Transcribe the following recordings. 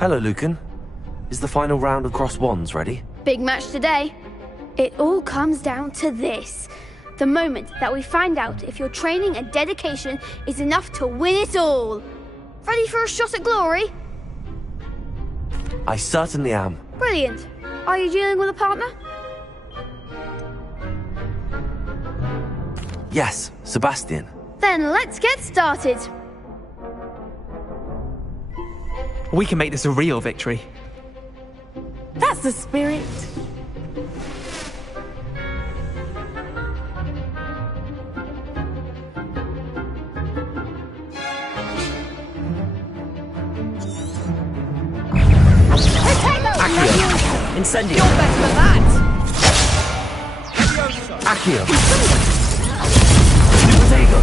Hello, Lucan. Is the final round of Cross Wands ready? Big match today. It all comes down to this. The moment that we find out if your training and dedication is enough to win it all. Ready for a shot at glory? I certainly am. Brilliant. Are you dealing with a partner? Yes, Sebastian. Then let's get started. We can make this a real victory. That's the spirit. Accio. Incendio. You're better than that. Accio. Protego.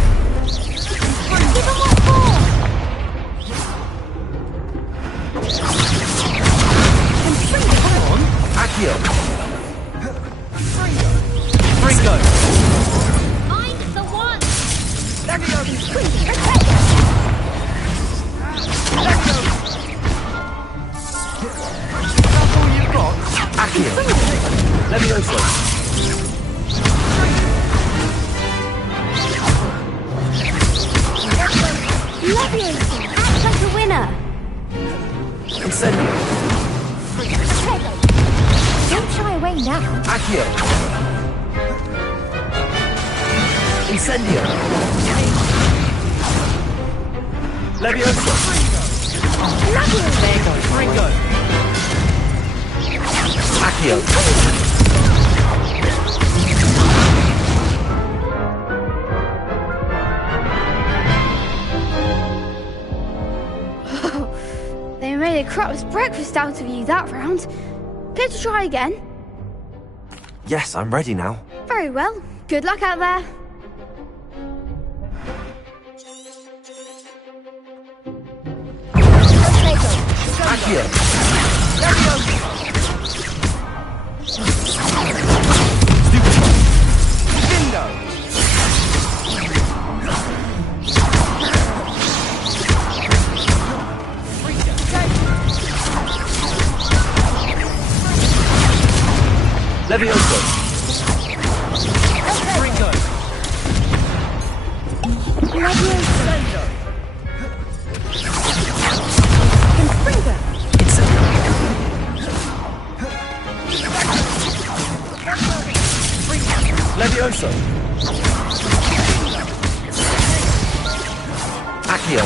Give them what for. Come on. Accio. Ringo. Find the one. Accio. Levioso. Leviosa, act like a winner. Incendio. Don't shy away now. Accio. Incendio. Levioso. Ringo. Accio. They made a crap's breakfast out of you that round. Care to try again? Yes, I'm ready now. Very well. Good luck out there. Accio. Levioso. Ringo. Levioso. Accio.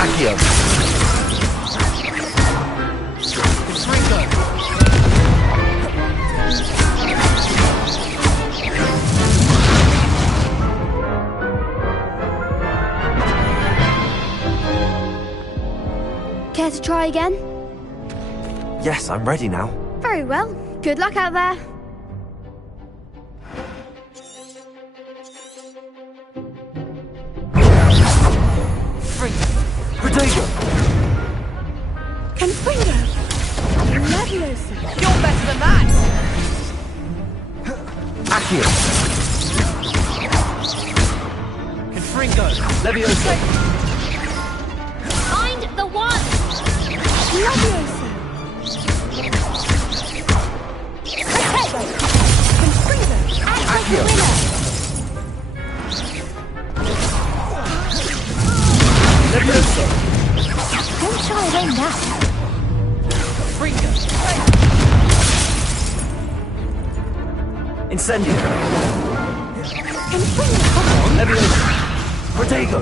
Accio. Care to try again? Yes, I'm ready now. Very well. Good luck out there. Protego. Confringo. Leviosa. You're better than that. Accio. Confringo. Levioso. Find the one. Leviosa. Protego. Confringo. Act like a Accio. winner. Levioso. Don't shy away now. Ringo. Incendio. Confringo. Levioso. Protego.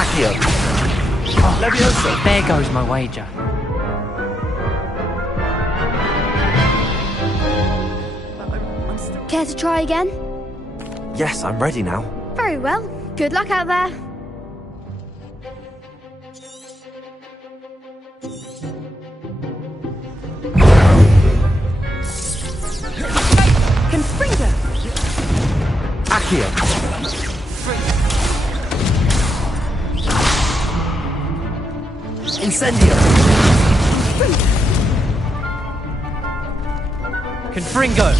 Accio. Levioso! There goes my wager. Care to try again? Yes, I'm ready now. Very well. Good luck out there. Confringo. Accio! Incendio! Confringo!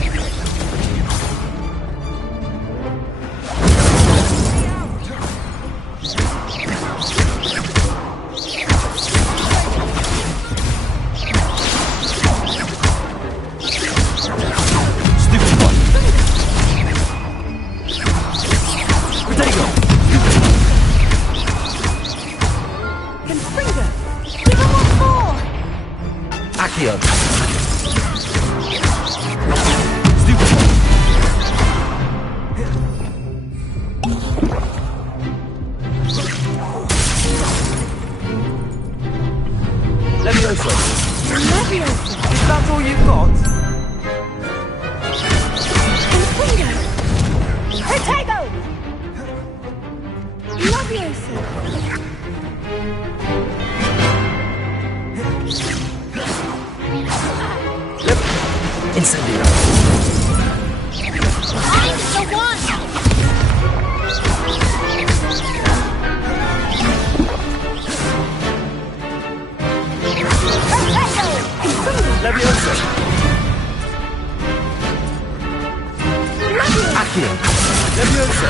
Stupid one! Protego! Confringo. Give him what for. Accio! Stupid one! Levioso! Leviosa. Is that all you've got? Confringo. Protego. Leviosa. Incendio! I'm the one. Protego. Confringo. Levioso! Leviosa. Accio! Levioso!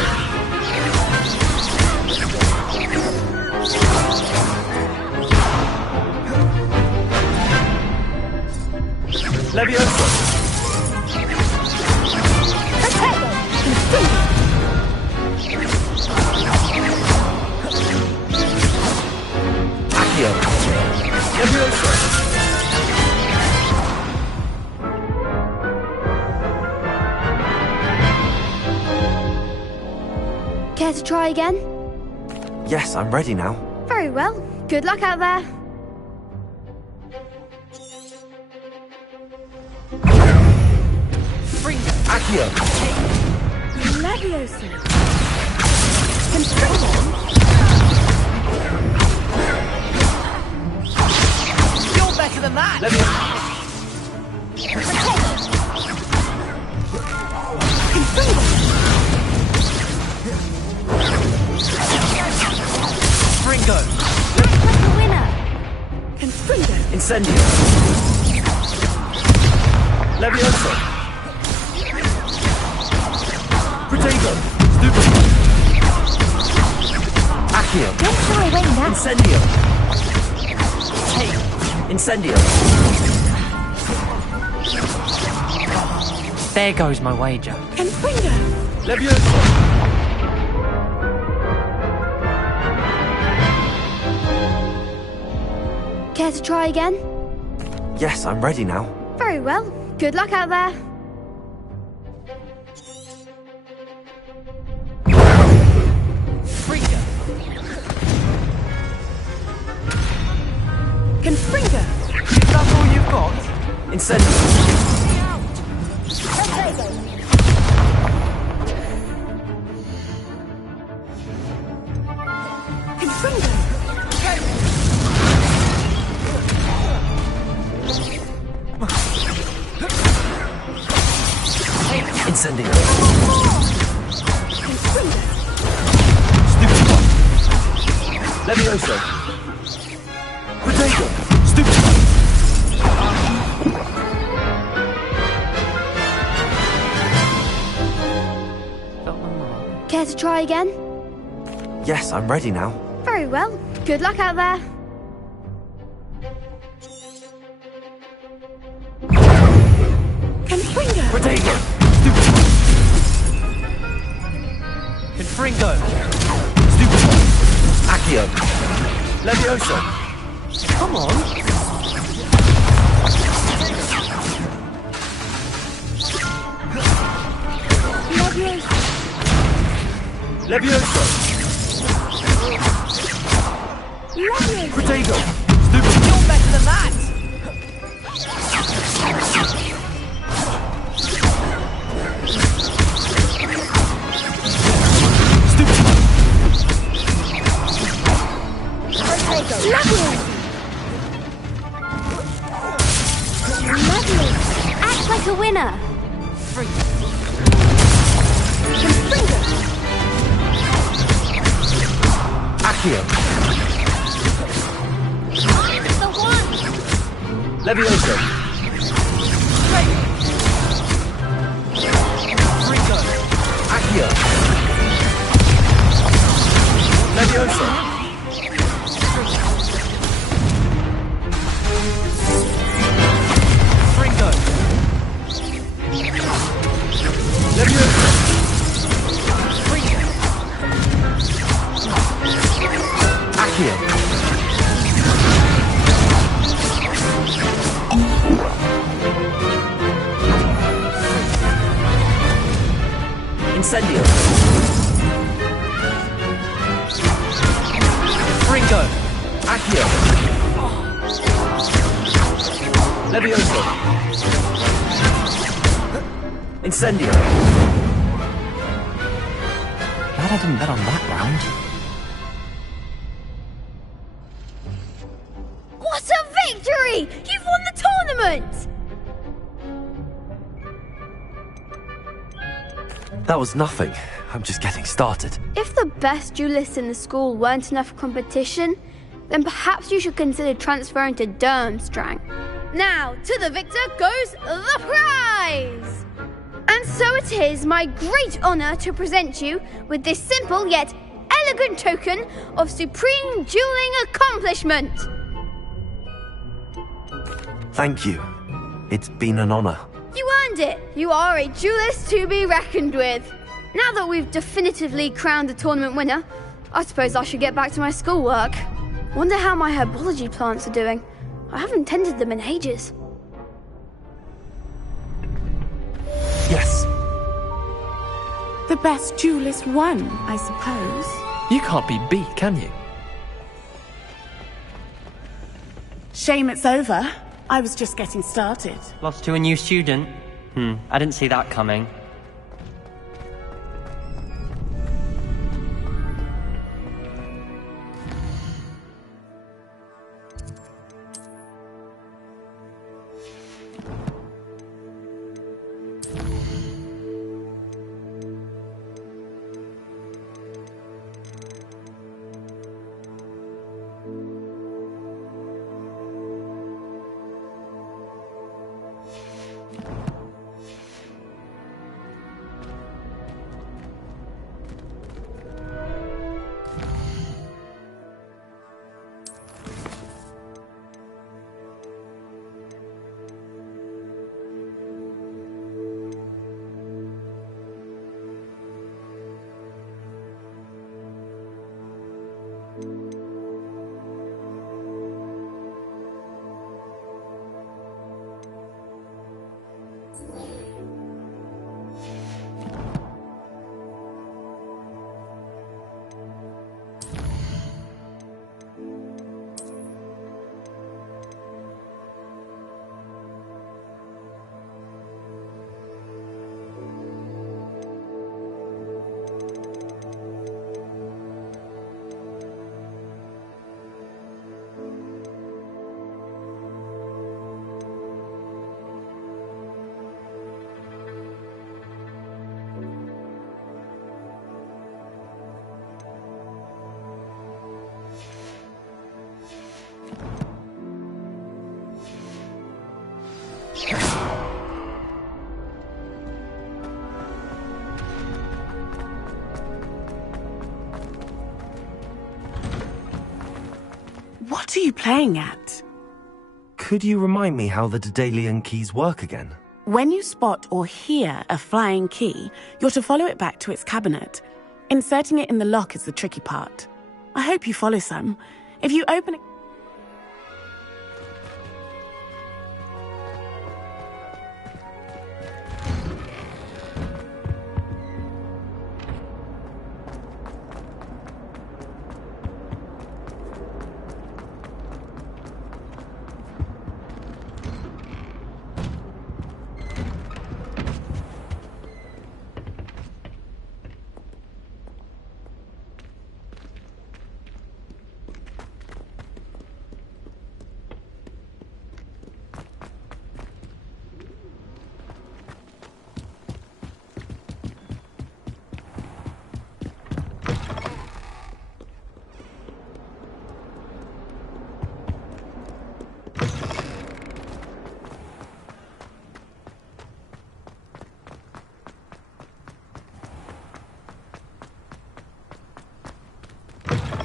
Levioso! Protego. Confringo. Accio! Levioso! Care to try again? Yes, I'm ready now. Very well. Good luck out there. Fringo! Accio! Leviosa. Confringo. You're better than that! Levioso! Confringo. Fringo! Like the winner. Confringo. Incendio! Levioso! Protego! Stupid one! Accio! Don't shy away now. Incendio! Incendio! There goes my wager. Confringo. Levioso! Care to try again? Yes, I'm ready now. Very well. Good luck out there. Fringo! Confringo. Is that all you've got? Incendio! Protego. Confringo. Incendio! Confringo. Stupid one! Levioso! Protego! Stupid one! Care to try again? Yes, I'm ready now. Very well. Good luck out there. Confringo. Protego! Stupid one! Confringo! Stupid one! Accio! Levioso! Come on! Leviosa. Levioso! Protego! Stupid. You're better than that! Lovely. Act like a winner. Free. Confringo. Accio! The one. Levioso! Fringo. Accio! Levioso! Fringo. Levioso! Fringo. Accio! Incendio! Fringo. Accio! Levioso! Incendio! Glad I didn't bet on that round. What a victory! You've won the tournament! That was nothing. I'm just getting started. If the best duelists in the school weren't enough for competition, then perhaps you should consider transferring to Durmstrang. Now, to the victor goes the prize! And so it is my great honor to present you with this simple yet elegant token of supreme dueling accomplishment. Thank you. It's been an honor. You earned it. You are a duelist to be reckoned with. Now that we've definitively crowned the tournament winner, I suppose I should get back to my schoolwork. Wonder how my herbology plants are doing. I haven't tended them in ages. Yes. The best duelist won, I suppose. You can't be beat, can you? Shame it's over. I was just getting started. Lost to a new student? I didn't see that coming. What are you playing at? Could you remind me how the Daedalian keys work again? When you spot or hear a flying key, you're to follow it back to its cabinet. Inserting it in the lock is the tricky part. I hope you follow some. If you open it...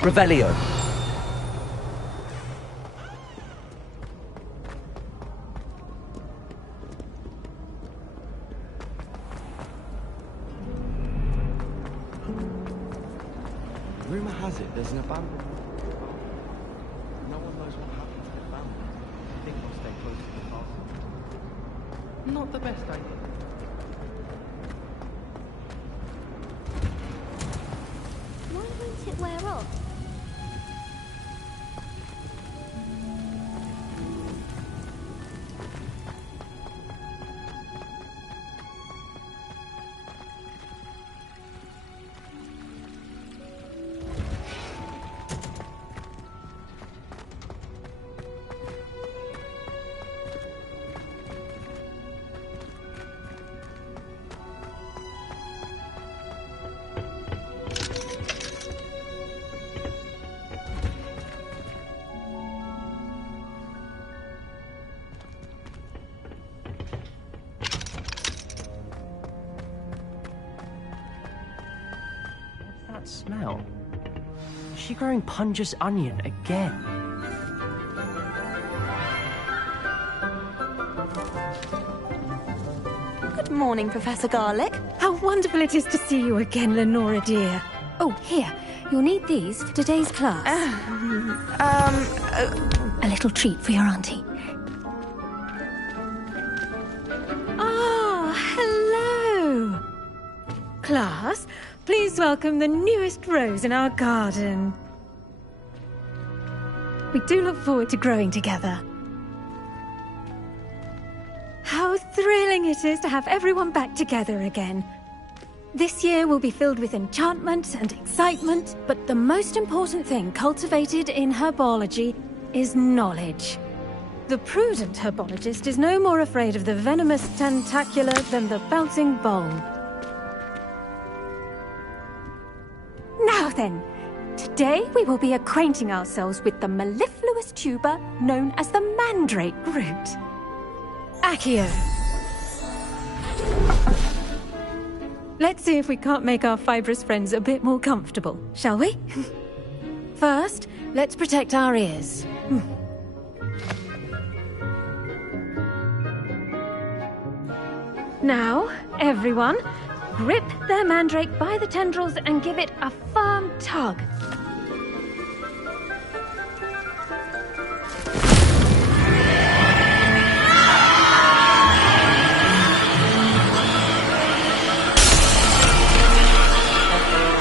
Revelio. Rumour has it there's an abandoned... No one knows what happened to the family. I think we'll stay close to the castle. Not the best idea. Why won't it wear off? That smell? Is she growing Punja's onion again? Good morning, Professor Garlic. How wonderful it is to see you again, Lenora dear. Oh, here. You'll need these for today's class. A little treat for your auntie. Ah, hello. Class, please welcome the newest rose in our garden. We do look forward to growing together. How thrilling it is to have everyone back together again. This year will be filled with enchantment and excitement, but the most important thing cultivated in herbology is knowledge. The prudent herbologist is no more afraid of the venomous tentacula than the bouncing bulb. Now then, today we will be acquainting ourselves with the mellifluous tuber known as the mandrake root. Accio. Let's see if we can't make our fibrous friends a bit more comfortable, shall we? First, let's protect our ears. Now, everyone, grip their mandrake by the tendrils and give it a firm tug.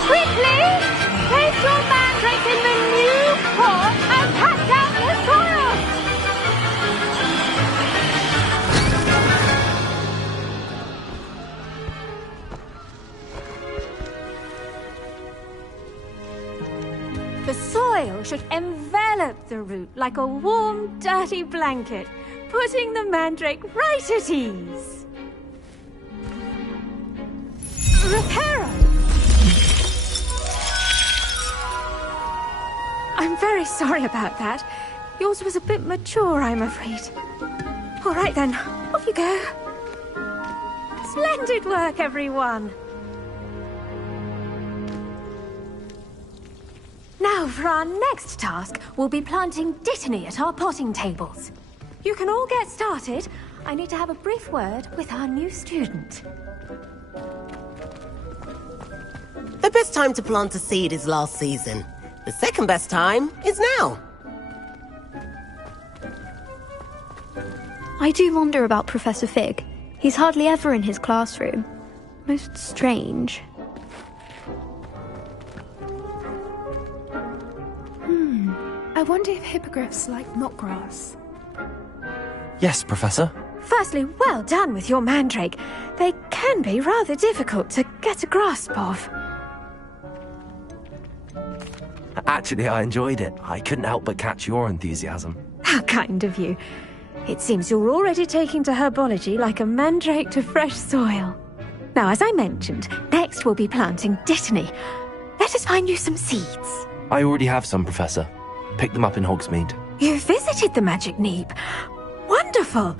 Quickly! Place your mandrake in the new pot and pack out the soil! The soil should envelop the root like a warm, dirty blanket, putting the mandrake right at ease. Reparo! I'm very sorry about that. Yours was a bit mature, I'm afraid. All right then, off you go. Splendid work, everyone. Now, for our next task, we'll be planting dittany at our potting tables. You can all get started. I need to have a brief word with our new student. The best time to plant a seed is last season. The second best time is now. I do wonder about Professor Fig. He's hardly ever in his classroom. Most strange. I wonder if hippogriffs like knotgrass. Yes, Professor. Firstly, well done with your mandrake. They can be rather difficult to get a grasp of. Actually, I enjoyed it. I couldn't help but catch your enthusiasm. How kind of you. It seems you're already taking to herbology like a mandrake to fresh soil. Now, as I mentioned, next we'll be planting dittany. Let us find you some seeds. I already have some, Professor. Picked them up in Hogsmeade. You visited the Magic Neep. Wonderful!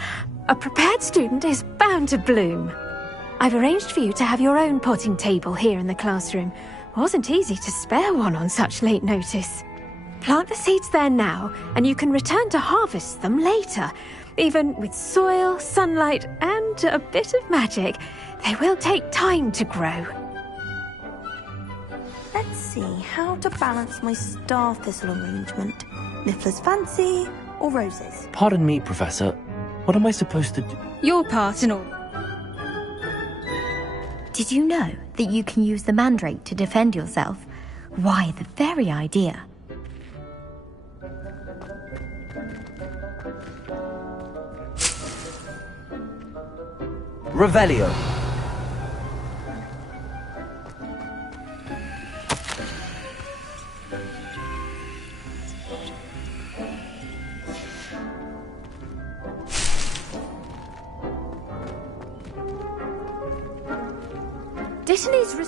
A prepared student is bound to bloom. I've arranged for you to have your own potting table here in the classroom. Wasn't easy to spare one on such late notice. Plant the seeds there now, and you can return to harvest them later. Even with soil, sunlight, and a bit of magic, they will take time to grow. Let's see how to balance my star thistle arrangement. Niffler's fancy or roses? Pardon me, Professor. What am I supposed to do? Your part and all. Did you know that you can use the mandrake to defend yourself? Why, the very idea. Revelio.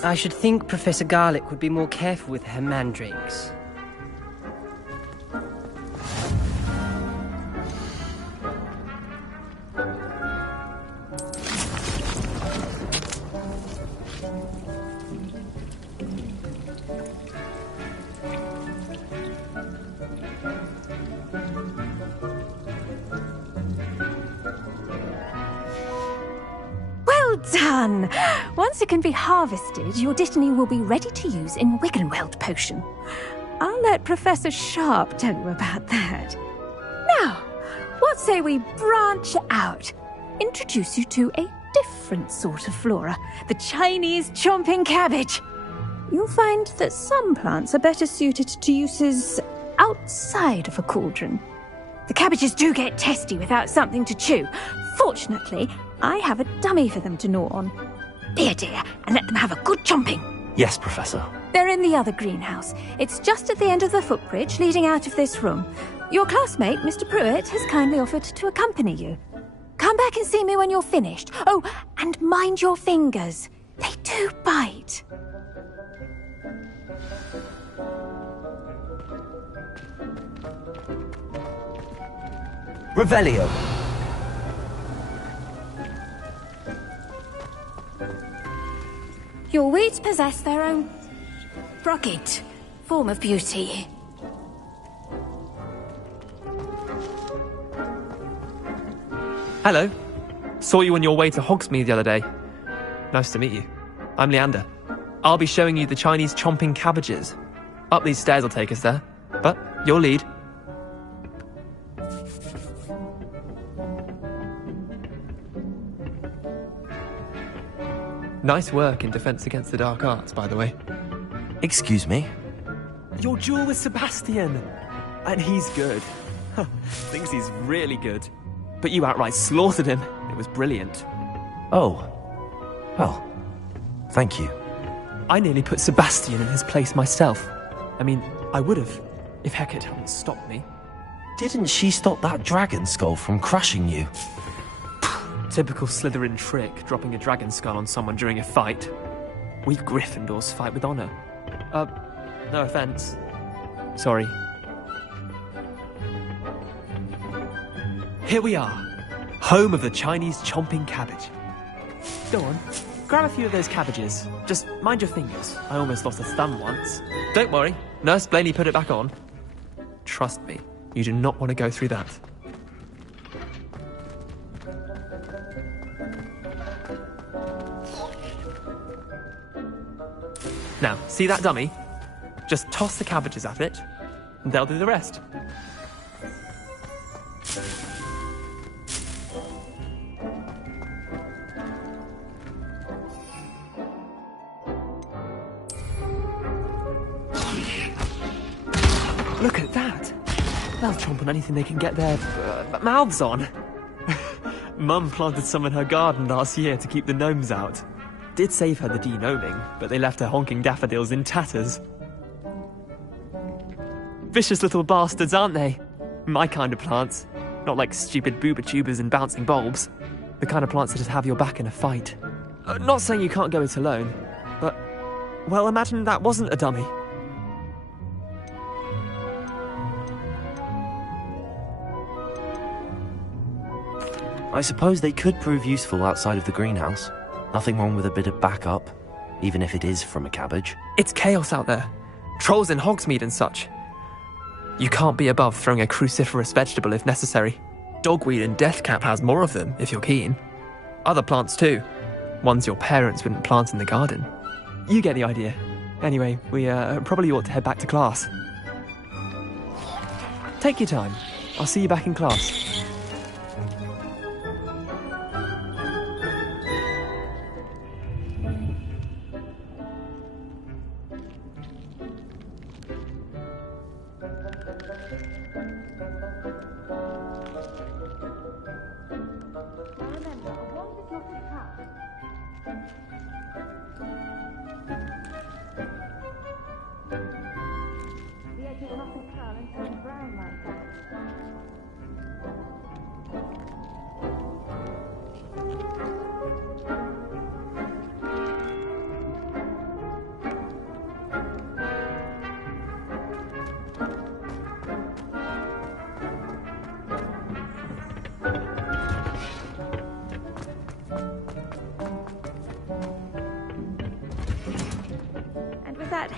I should think Professor Garlick would be more careful with her mandrakes. Done! Once it can be harvested, your Dittany will be ready to use in Wiggenweld potion. I'll let Professor Sharp tell you about that. Now, what say we branch out? Introduce you to a different sort of flora, the Chinese chomping cabbage. You'll find that some plants are better suited to uses outside of a cauldron. The cabbages do get testy without something to chew. Fortunately, I have a dummy for them to gnaw on. Be a dear and let them have a good chomping. Yes, Professor. They're in the other greenhouse. It's just at the end of the footbridge leading out of this room. Your classmate, Mr. Pruitt, has kindly offered to accompany you. Come back and see me when you're finished. Oh, and mind your fingers. They do bite. Revelio. Your weeds possess their own rugged form of beauty. Hello. Saw you on your way to Hogsmeade the other day. Nice to meet you. I'm Leander. I'll be showing you the Chinese chomping cabbages. Up these stairs will take us there. But your lead. Nice work in Defense Against the Dark Arts, by the way. Excuse me? Your duel with Sebastian! And he's good. Thinks he's really good. But you outright slaughtered him. It was brilliant. Oh. Well, thank you. I nearly put Sebastian in his place myself. I mean, I would have, if Hecate hadn't stopped me. Didn't she stop that dragon skull from crushing you? Typical Slytherin trick, dropping a dragon skull on someone during a fight. We Gryffindors fight with honor. No offense. Sorry. Here we are, home of the Chinese chomping cabbage. Go on, grab a few of those cabbages. Just mind your fingers. I almost lost a thumb once. Don't worry, Nurse Blaney put it back on. Trust me, you do not want to go through that. Now, see that dummy? Just toss the cabbages at it, and they'll do the rest. Look at that! They'll chomp on anything they can get their mouths on. Mum planted some in her garden last year to keep the gnomes out. Did save her the de-gnoming, but they left her honking daffodils in tatters. Vicious little bastards, aren't they? My kind of plants. Not like stupid booba tubers and bouncing bulbs. The kind of plants that just have your back in a fight. Not saying you can't go it alone, but, well, imagine that wasn't a dummy. I suppose they could prove useful outside of the greenhouse. Nothing wrong with a bit of backup, even if it is from a cabbage. It's chaos out there. Trolls in Hogsmeade and such. You can't be above throwing a cruciferous vegetable if necessary. Dogweed and deathcap has more of them, if you're keen. Other plants too. Ones your parents wouldn't plant in the garden. You get the idea. Anyway, we probably ought to head back to class. Take your time. I'll see you back in class.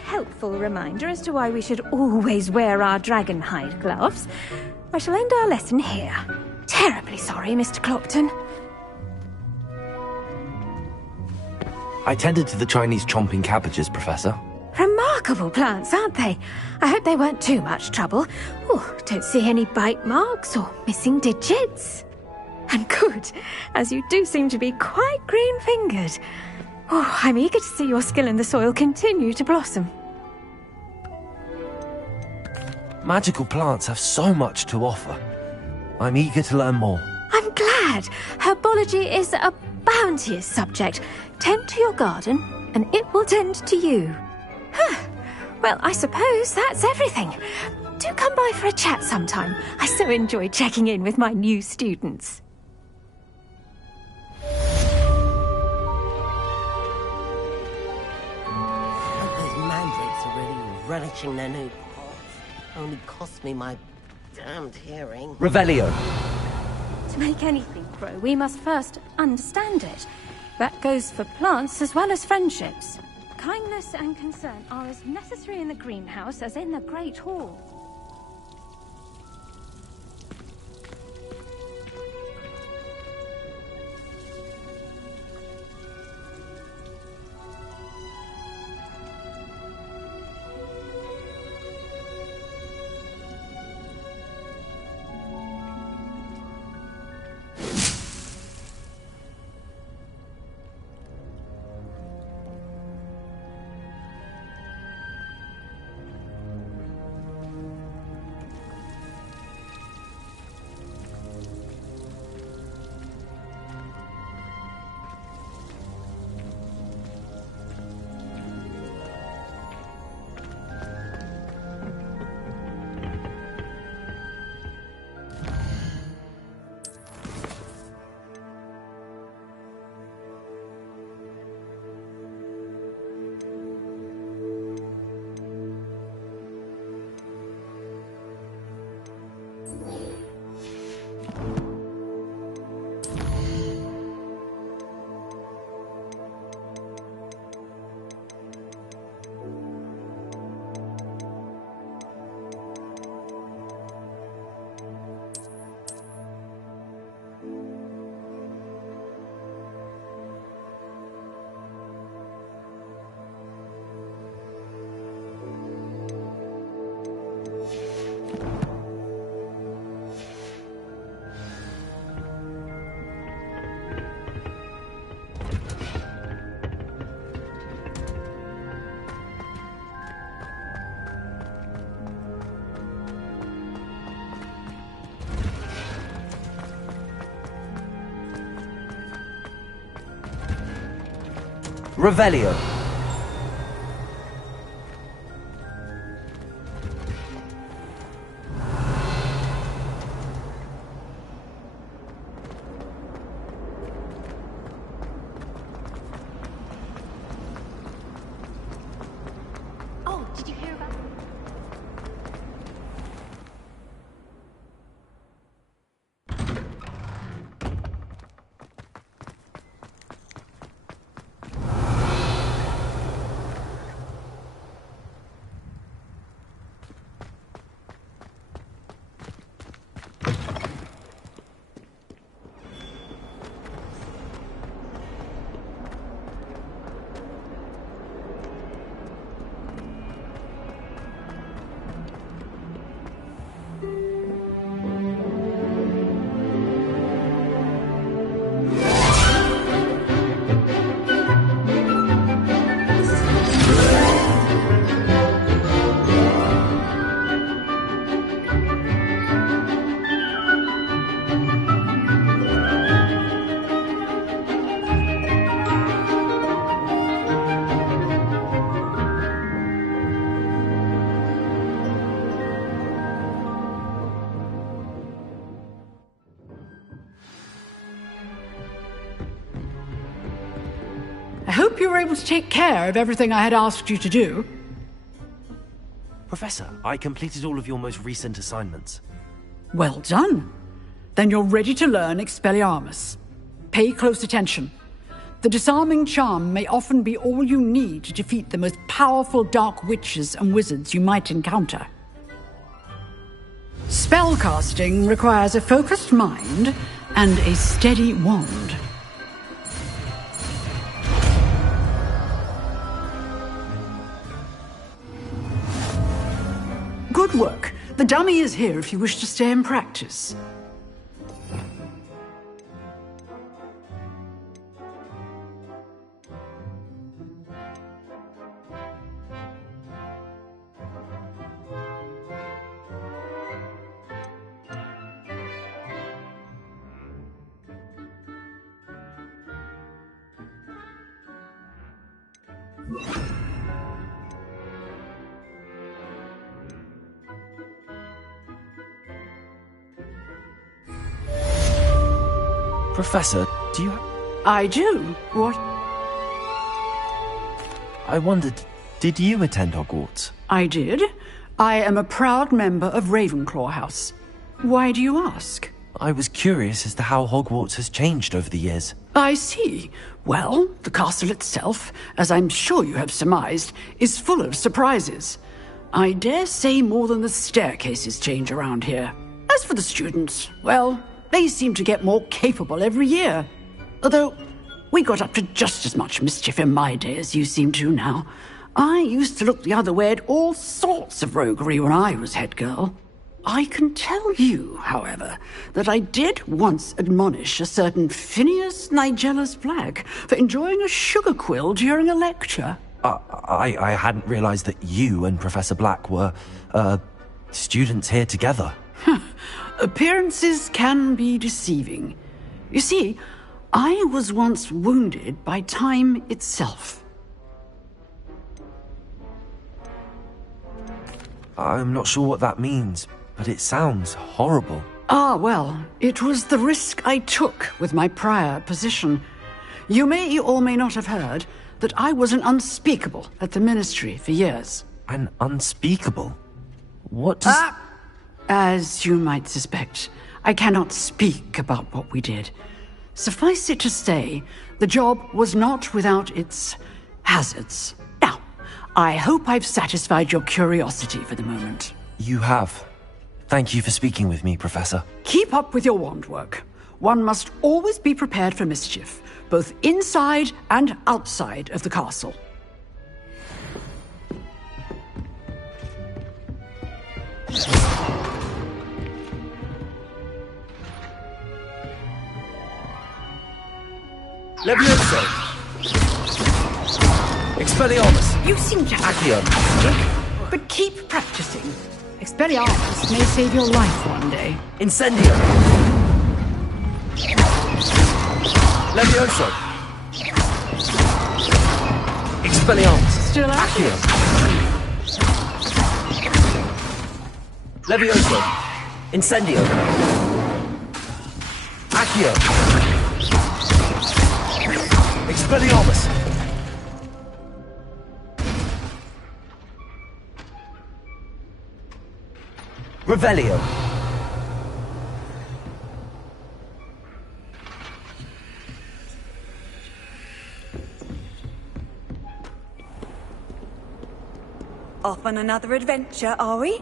Helpful reminder as to why we should always wear our dragon hide gloves, I shall end our lesson here. Terribly sorry, Mr. Clopton. I tended to the Chinese chomping cabbages, Professor. Remarkable plants, aren't they? I hope they weren't too much trouble. Oh, don't see any bite marks or missing digits. And good, as you do seem to be quite green-fingered. Oh, I'm eager to see your skill in the soil continue to blossom. Magical plants have so much to offer. I'm eager to learn more. I'm glad. Herbology is a bounteous subject. Tend to your garden, and it will tend to you. Well, I suppose that's everything. Do come by for a chat sometime. I so enjoy checking in with my new students. Those mandrakes are really relishing their new pots. Only cost me my damned hearing. Revelio. To make anything grow, we must first understand it. That goes for plants as well as friendships. Kindness and concern are as necessary in the greenhouse as in the Great Hall. Revelio. Oh, did you hear about... hope you were able to take care of everything I had asked you to do. Professor, I completed all of your most recent assignments. Well done. Then you're ready to learn Expelliarmus. Pay close attention. The disarming charm may often be all you need to defeat the most powerful dark witches and wizards you might encounter. Spellcasting requires a focused mind and a steady wand. Good work. The dummy is here if you wish to stay and practice. Professor, do you... I do. What? I wondered, did you attend Hogwarts? I did. I am a proud member of Ravenclaw House. Why do you ask? I was curious as to how Hogwarts has changed over the years. I see. Well, the castle itself, as I'm sure you have surmised, is full of surprises. I dare say more than the staircases change around here. As for the students, well, they seem to get more capable every year. Although, we got up to just as much mischief in my day as you seem to now. I used to look the other way at all sorts of roguery when I was head girl. I can tell you, however, that I did once admonish a certain Phineas Nigella's Black for enjoying a sugar quill during a lecture. I hadn't realized that you and Professor Black were, students here together. Appearances can be deceiving. You see, I was once wounded by time itself. I'm not sure what that means, but it sounds horrible. Ah, well, it was the risk I took with my prior position. You may or may not have heard that I was an unspeakable at the Ministry for years. An unspeakable? What does... As you might suspect, I cannot speak about what we did. Suffice it to say, the job was not without its hazards. Now, I hope I've satisfied your curiosity for the moment. You have. Thank you for speaking with me, Professor. Keep up with your wand work. One must always be prepared for mischief, both inside and outside of the castle. Levioso! Expelliarmus! You seem to have Accio! but keep practicing. Expelliarmus may save your life one day. Incendio! Levioso! Expelliarmus! Still at Accio! Levioso! Incendio! Accio! Expelliarmus! Revelio! Off on another adventure, are we?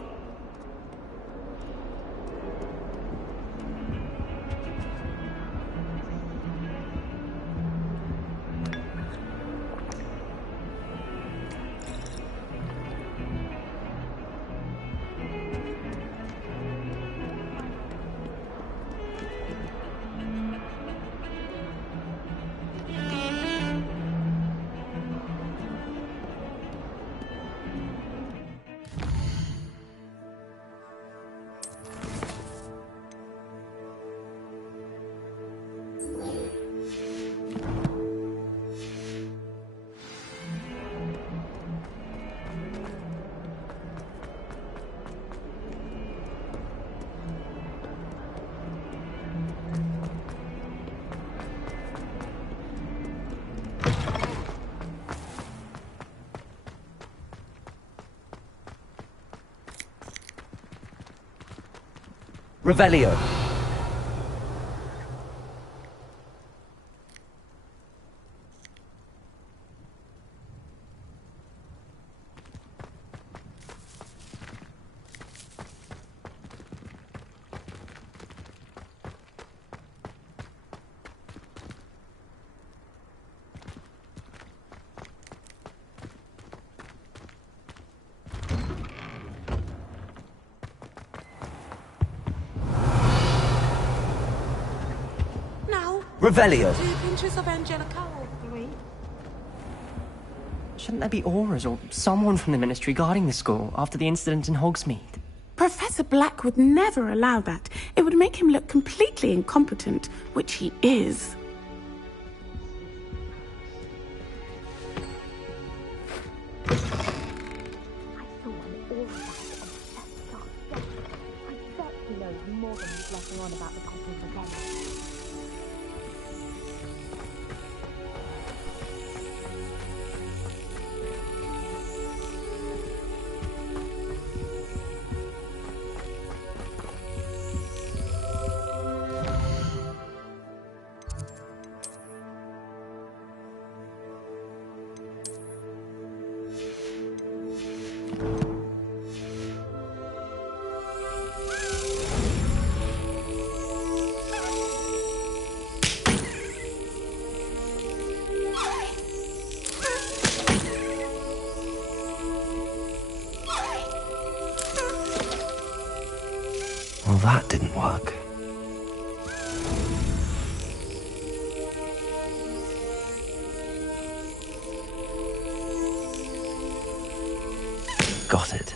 Revelio. Revelio. 2 pinches of Angelica, 3. Shouldn't there be auras or someone from the Ministry guarding the school after the incident in Hogsmeade? Professor Black would never allow that. It would make him look completely incompetent, which he is. Well, that didn't work. Got it.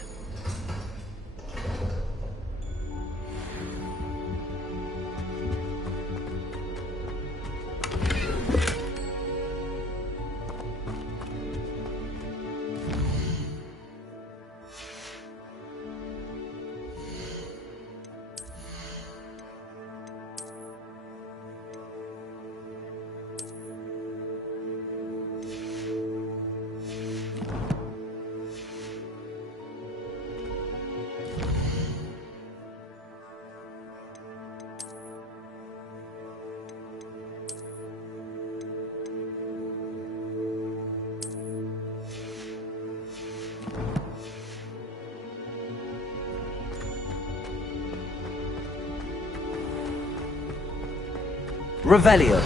Revelio.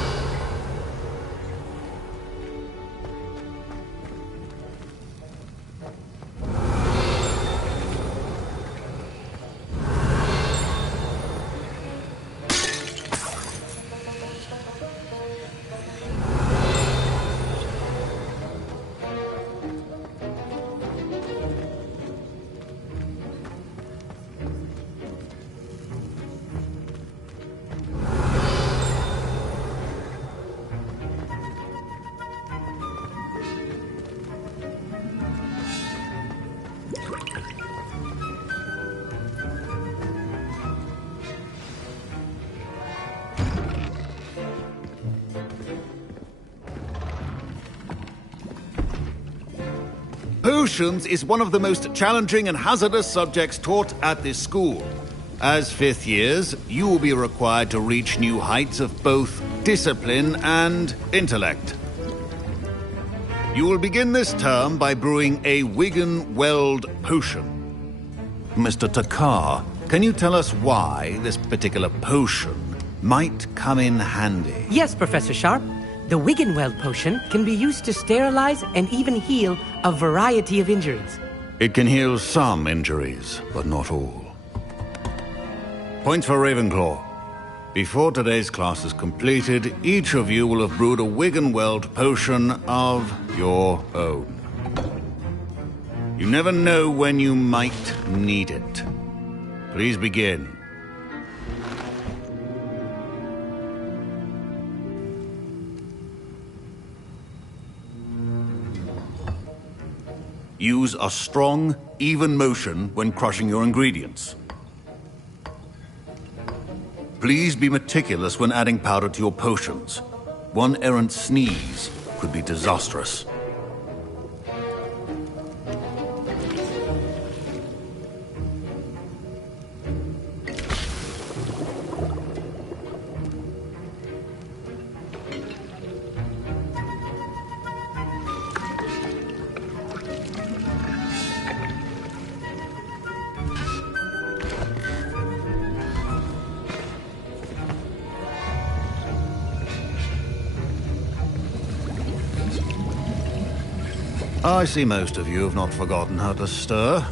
Potions is one of the most challenging and hazardous subjects taught at this school. As 5th years, you will be required to reach new heights of both discipline and intellect. You will begin this term by brewing a Wigan-Weld potion. Mr. Takar, can you tell us why this particular potion might come in handy? Yes, Professor Sharp. The Wigan-Weld potion can be used to sterilize and even heal a variety of injuries. It can heal some injuries, but not all. Points for Ravenclaw. Before today's class is completed, each of you will have brewed a Wigan-Weld potion of your own. You never know when you might need it. Please begin. Use a strong, even motion when crushing your ingredients. Please be meticulous when adding powder to your potions. One errant sneeze could be disastrous. I see most of you have not forgotten how to stir.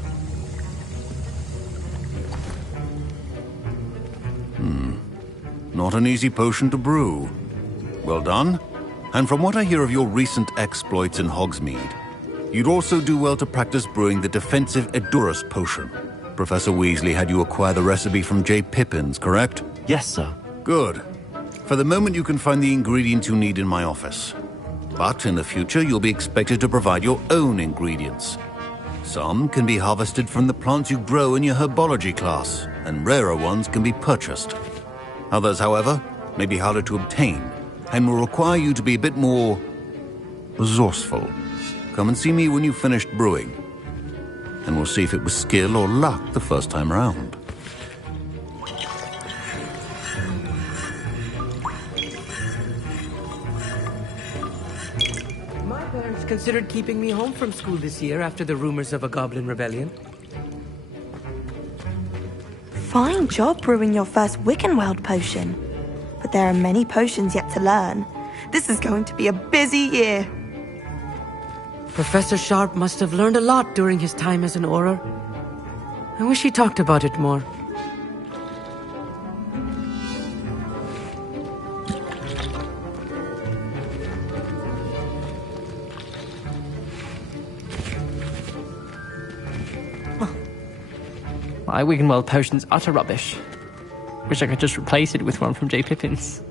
Not an easy potion to brew. Well done. And from what I hear of your recent exploits in Hogsmeade, you'd also do well to practice brewing the defensive Edurus potion. Professor Weasley had you acquire the recipe from J. Pippin's, correct? Yes, sir. Good. For the moment, you can find the ingredients you need in my office. But in the future, you'll be expected to provide your own ingredients. Some can be harvested from the plants you grow in your herbology class, and rarer ones can be purchased. Others, however, may be harder to obtain, and will require you to be a bit more resourceful. Come and see me when you've finished brewing, and we'll see if it was skill or luck the first time around. My parents considered keeping me home from school this year after the rumors of a goblin rebellion. Fine job brewing your first Wiggenweld potion. But there are many potions yet to learn. This is going to be a busy year. Professor Sharp must have learned a lot during his time as an Auror. I wish he talked about it more. My Wiggenweld potion's utter rubbish. Wish I could just replace it with one from J. Pippin's.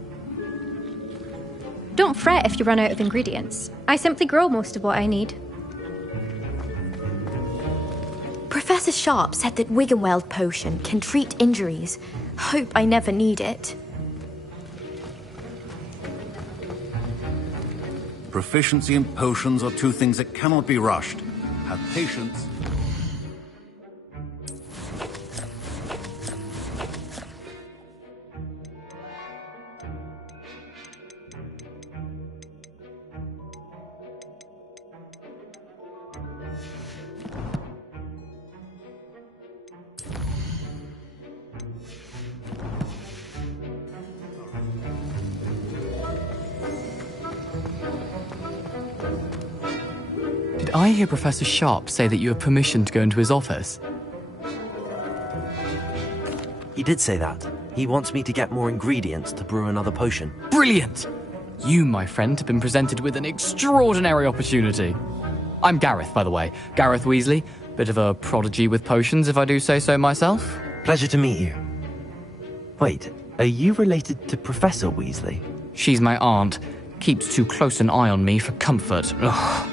Don't fret if you run out of ingredients. I simply grow most of what I need. Professor Sharp said that Wiggenweld potion can treat injuries. Hope I never need it. Proficiency in potions are two things that cannot be rushed. Have patience. Did I hear Professor Sharp say that you have permission to go into his office? He did say that. He wants me to get more ingredients to brew another potion. Brilliant! You, my friend, have been presented with an extraordinary opportunity. I'm Gareth, by the way. Gareth Weasley. Bit of a prodigy with potions, if I do say so myself. Pleasure to meet you. Wait, are you related to Professor Weasley? She's my aunt. Keeps too close an eye on me for comfort. Ugh.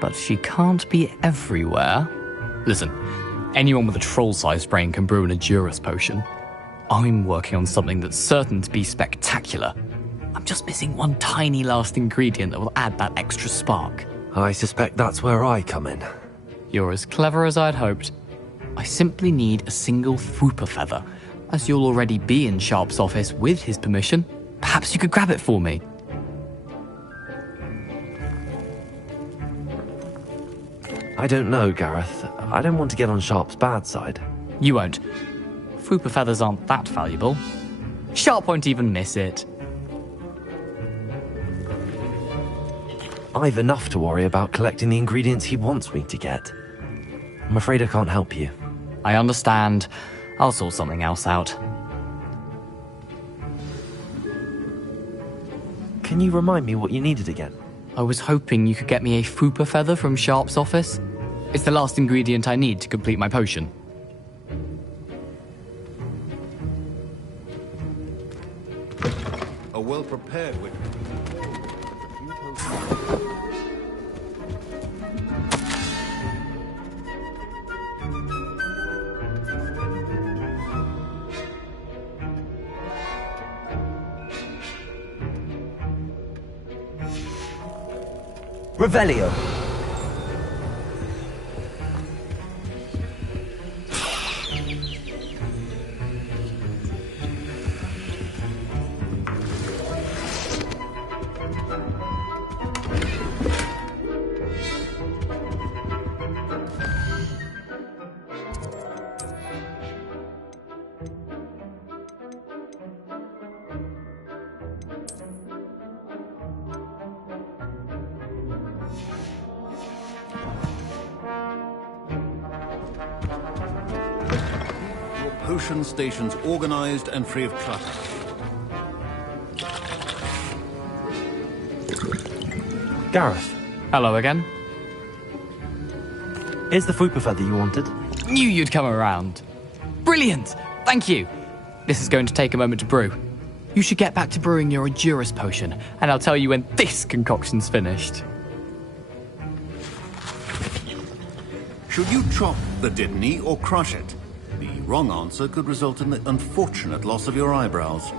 But she can't be everywhere. Listen, anyone with a troll-sized brain can brew an Edurus potion. I'm working on something that's certain to be spectacular. I'm just missing one tiny last ingredient that will add that extra spark. I suspect that's where I come in. You're as clever as I'd hoped. I simply need a single Fwooper feather. As you'll already be in Sharp's office with his permission, perhaps you could grab it for me. I don't know, Gareth. I don't want to get on Sharp's bad side. You won't. Fwooper feathers aren't that valuable. Sharp won't even miss it. I've enough to worry about collecting the ingredients he wants me to get. I'm afraid I can't help you. I understand. I'll sort something else out. Can you remind me what you needed again? I was hoping you could get me a Fwooper feather from Sharp's office. It's the last ingredient I need to complete my potion. A well-prepared witch. Revelio. potion stations organized and free of clutter. Gareth. Hello again. Here's the Fupa feather you wanted. Knew you'd come around. Brilliant! Thank you. This is going to take a moment to brew. You should get back to brewing your Endurus potion, and I'll tell you when this concoction's finished. Should you chop the Didney or crush it? The wrong answer could result in the unfortunate loss of your eyebrows.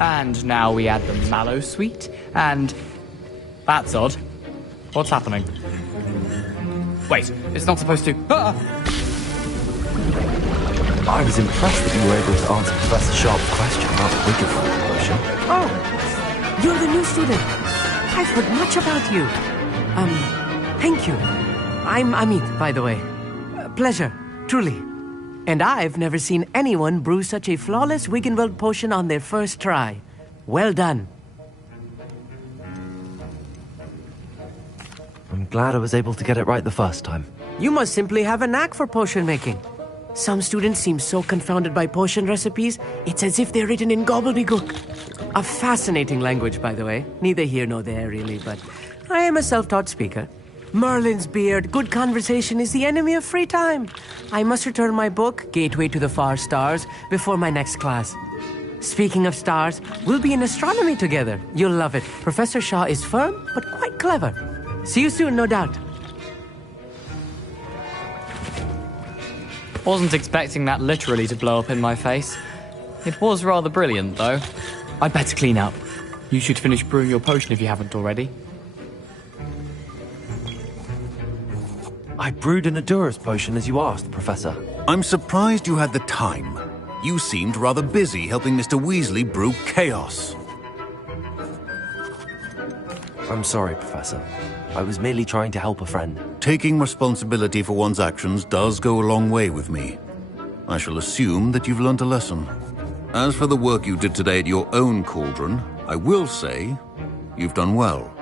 And now we add the mallow sweet, and... That's odd. What's happening? Wait, it's not supposed to... Ah! I was impressed that you were able to answer Professor Sharp's question about the Wiggenweld potion. Oh, you're the new student. I've heard much about you. Thank you. I'm Amit, by the way. Pleasure, truly. And I've never seen anyone brew such a flawless Wiggenweld potion on their first try. Well done. I'm glad I was able to get it right the first time. You must simply have a knack for potion making. Some students seem so confounded by potion recipes, it's as if they're written in gobbledygook. A fascinating language, by the way. Neither here nor there, really, but I am a self-taught speaker. Merlin's beard, good conversation is the enemy of free time. I must return my book, Gateway to the Far Stars, before my next class. Speaking of stars, we'll be in astronomy together. You'll love it. Professor Shaw is firm, but quite clever. See you soon, no doubt. Wasn't expecting that literally to blow up in my face. It was rather brilliant, though. I'd better clean up. You should finish brewing your potion if you haven't already. I brewed an Endurus potion as you asked, Professor. I'm surprised you had the time. You seemed rather busy helping Mr. Weasley brew chaos. I'm sorry, Professor. I was merely trying to help a friend. Taking responsibility for one's actions does go a long way with me. I shall assume that you've learnt a lesson. As for the work you did today at your own cauldron, I will say you've done well.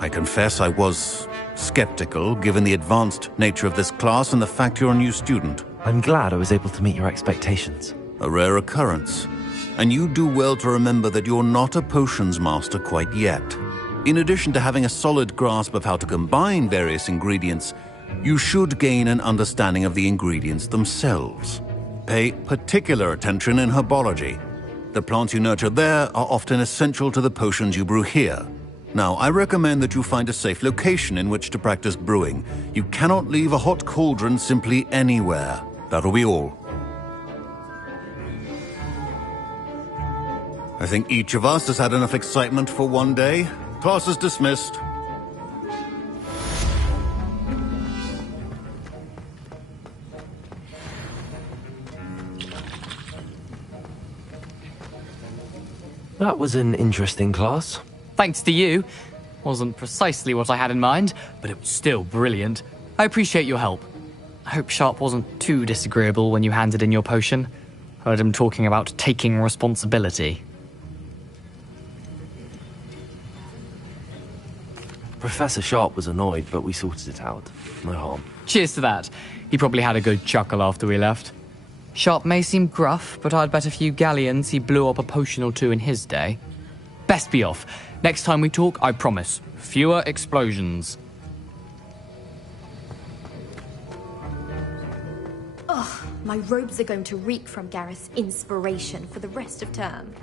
I confess I was skeptical, given the advanced nature of this class and the fact you're a new student. I'm glad I was able to meet your expectations. A rare occurrence. And you do well to remember that you're not a potions master quite yet. In addition to having a solid grasp of how to combine various ingredients, you should gain an understanding of the ingredients themselves. Pay particular attention in herbology. The plants you nurture there are often essential to the potions you brew here. Now, I recommend that you find a safe location in which to practice brewing. You cannot leave a hot cauldron simply anywhere. That'll be all. I think each of us has had enough excitement for one day. Class is dismissed. That was an interesting class. Thanks to you. Wasn't precisely what I had in mind, but it was still brilliant. I appreciate your help. I hope Sharp wasn't too disagreeable when you handed in your potion. Heard him talking about taking responsibility. Professor Sharp was annoyed, but we sorted it out. No harm. Cheers to that. He probably had a good chuckle after we left. Sharp may seem gruff, but I'd bet a few galleons he blew up a potion or two in his day. Best be off. Next time we talk, I promise. Fewer explosions. Ugh, my robes are going to reek from Gareth's inspiration for the rest of term.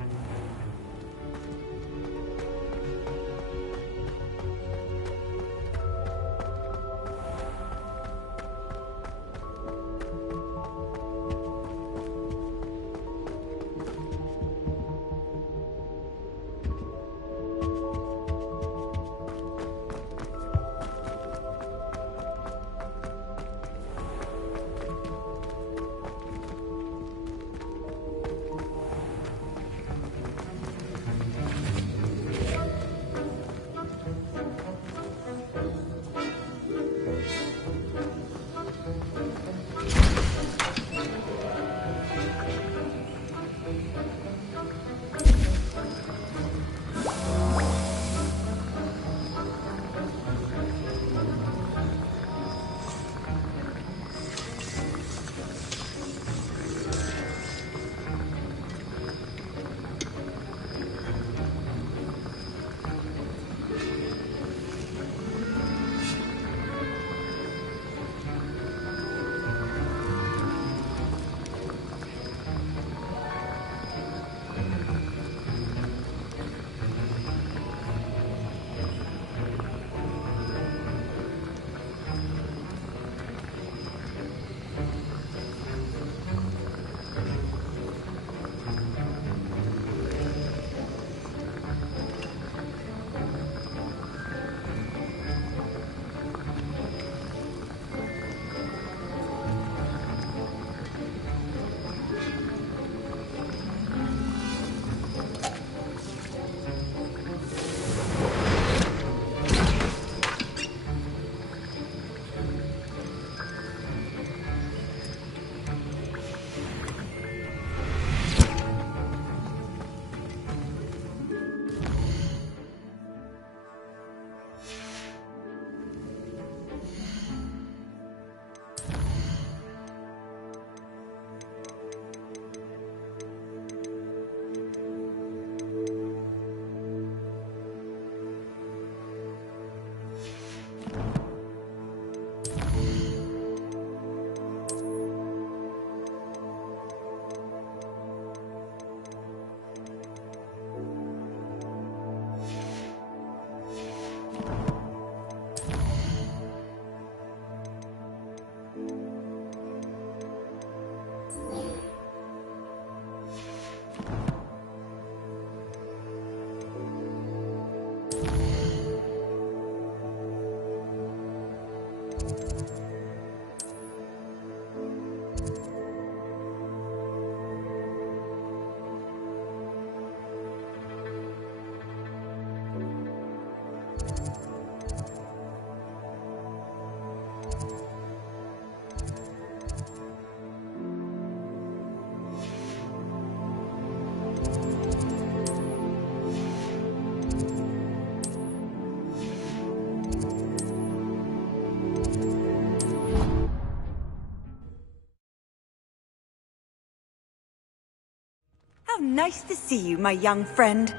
How nice to see you, my young friend.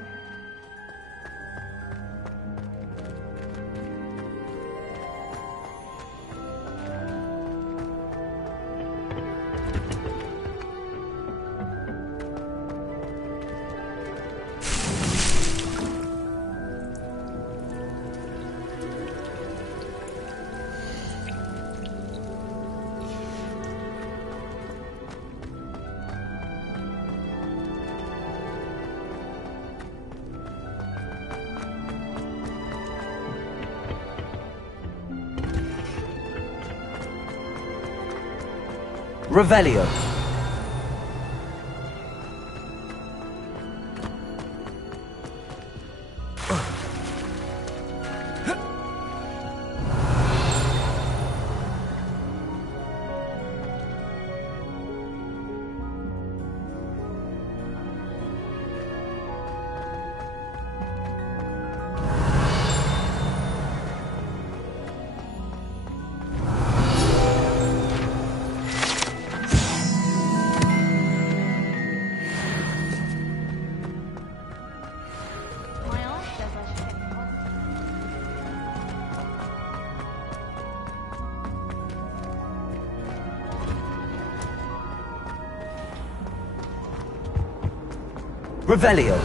Revelio. Revelio.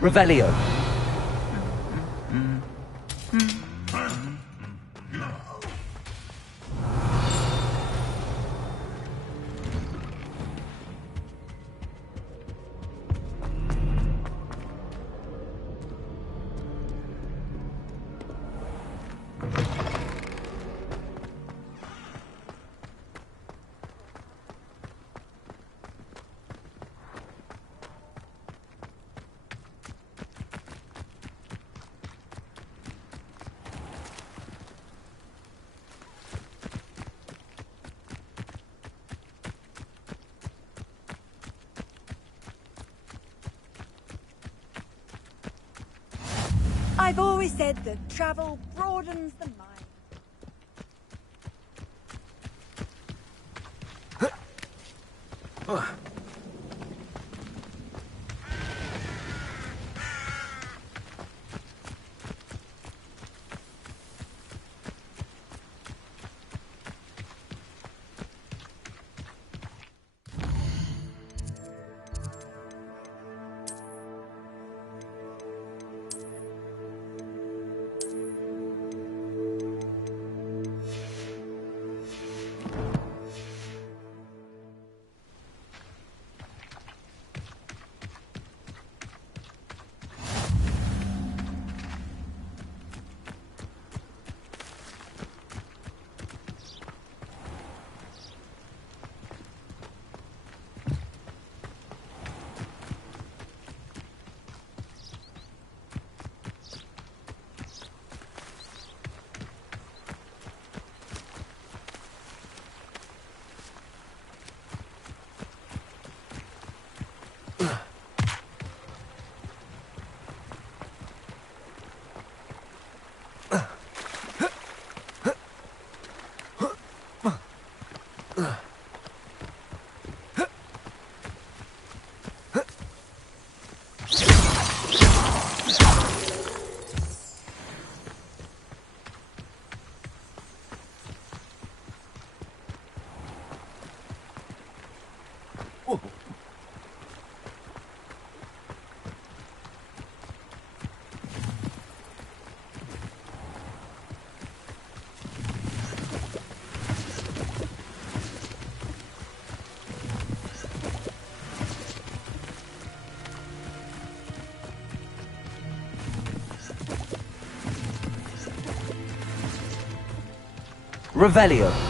Revelio. I've always said that travel broadens the mind. Revelio.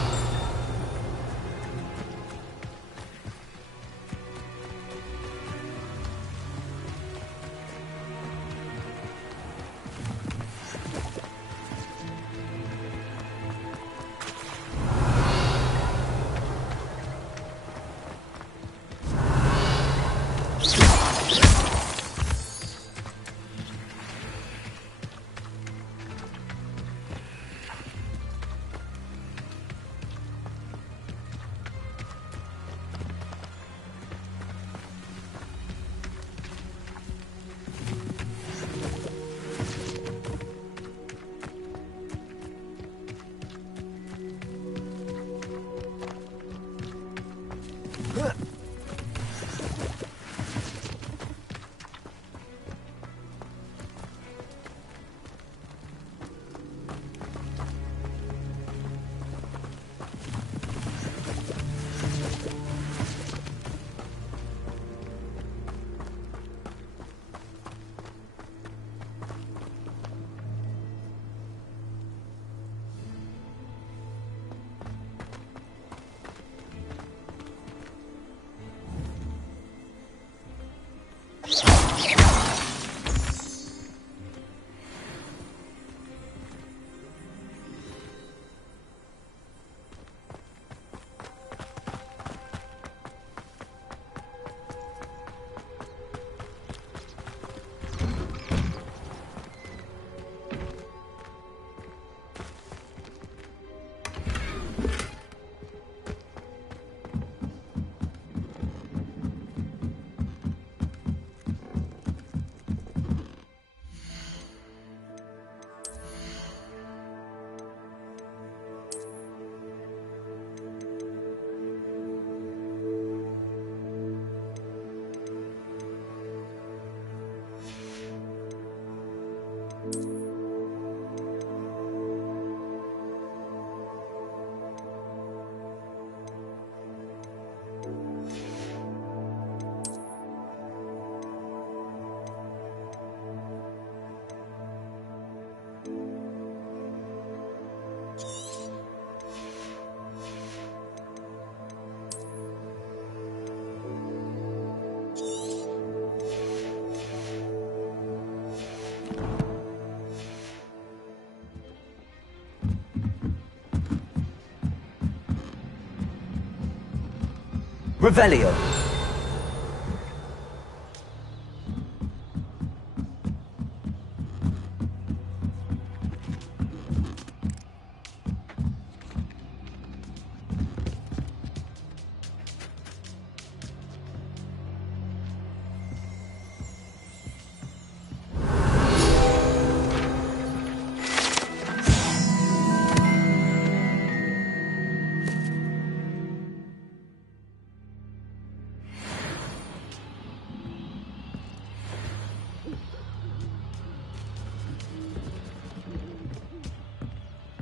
Revelio.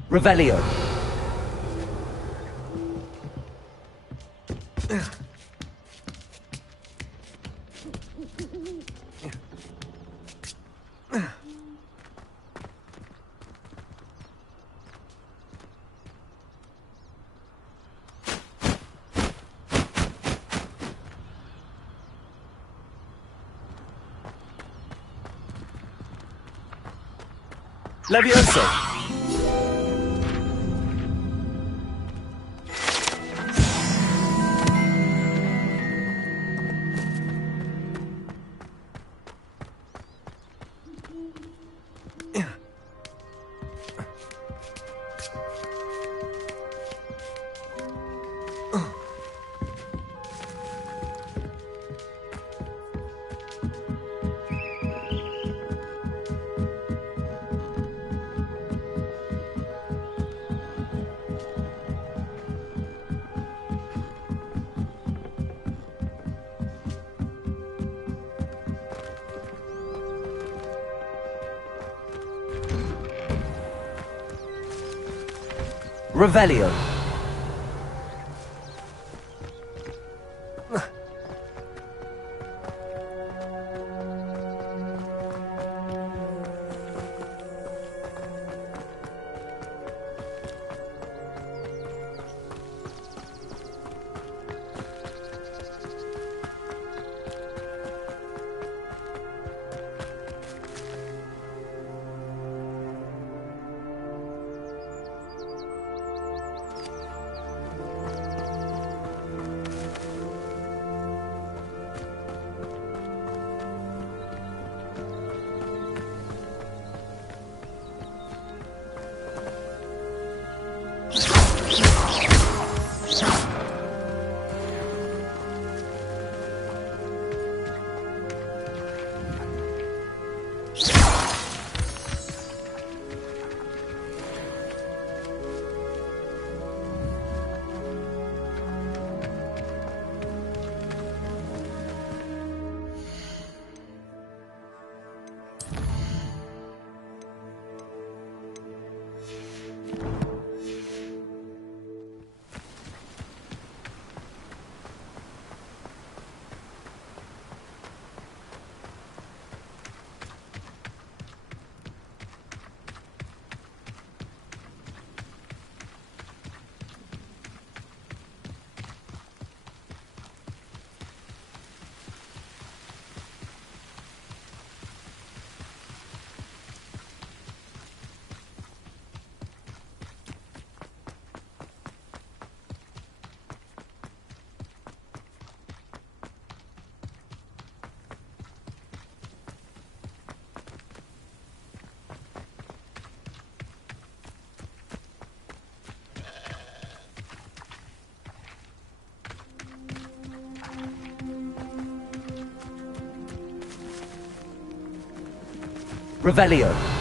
Revelio. Levioso. Revelio. Revelio.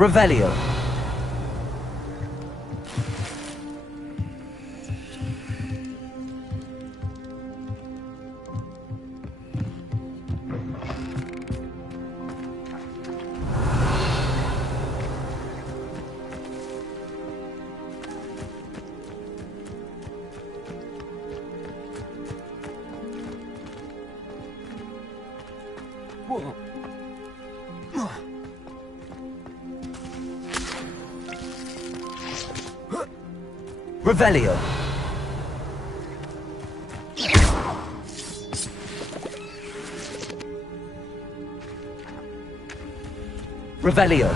Revelio. Revelio. Revelio.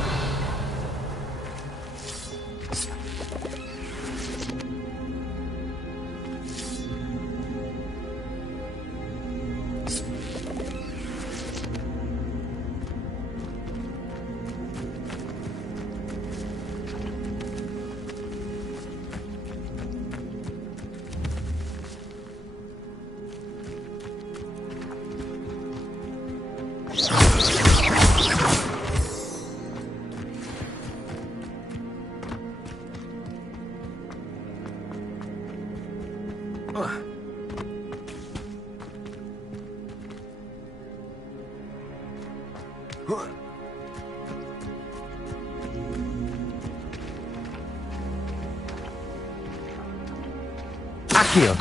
Accio.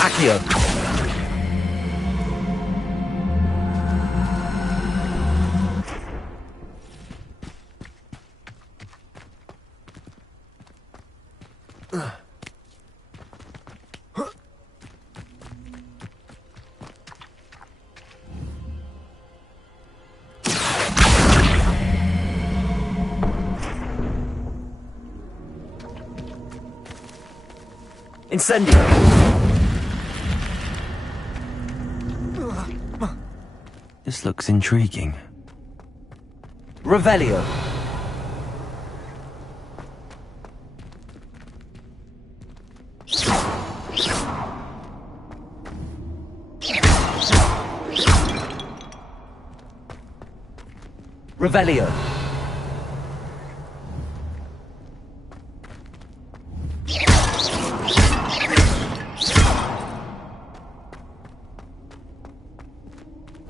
Accio. Incendio. This looks intriguing. Revelio. Revelio.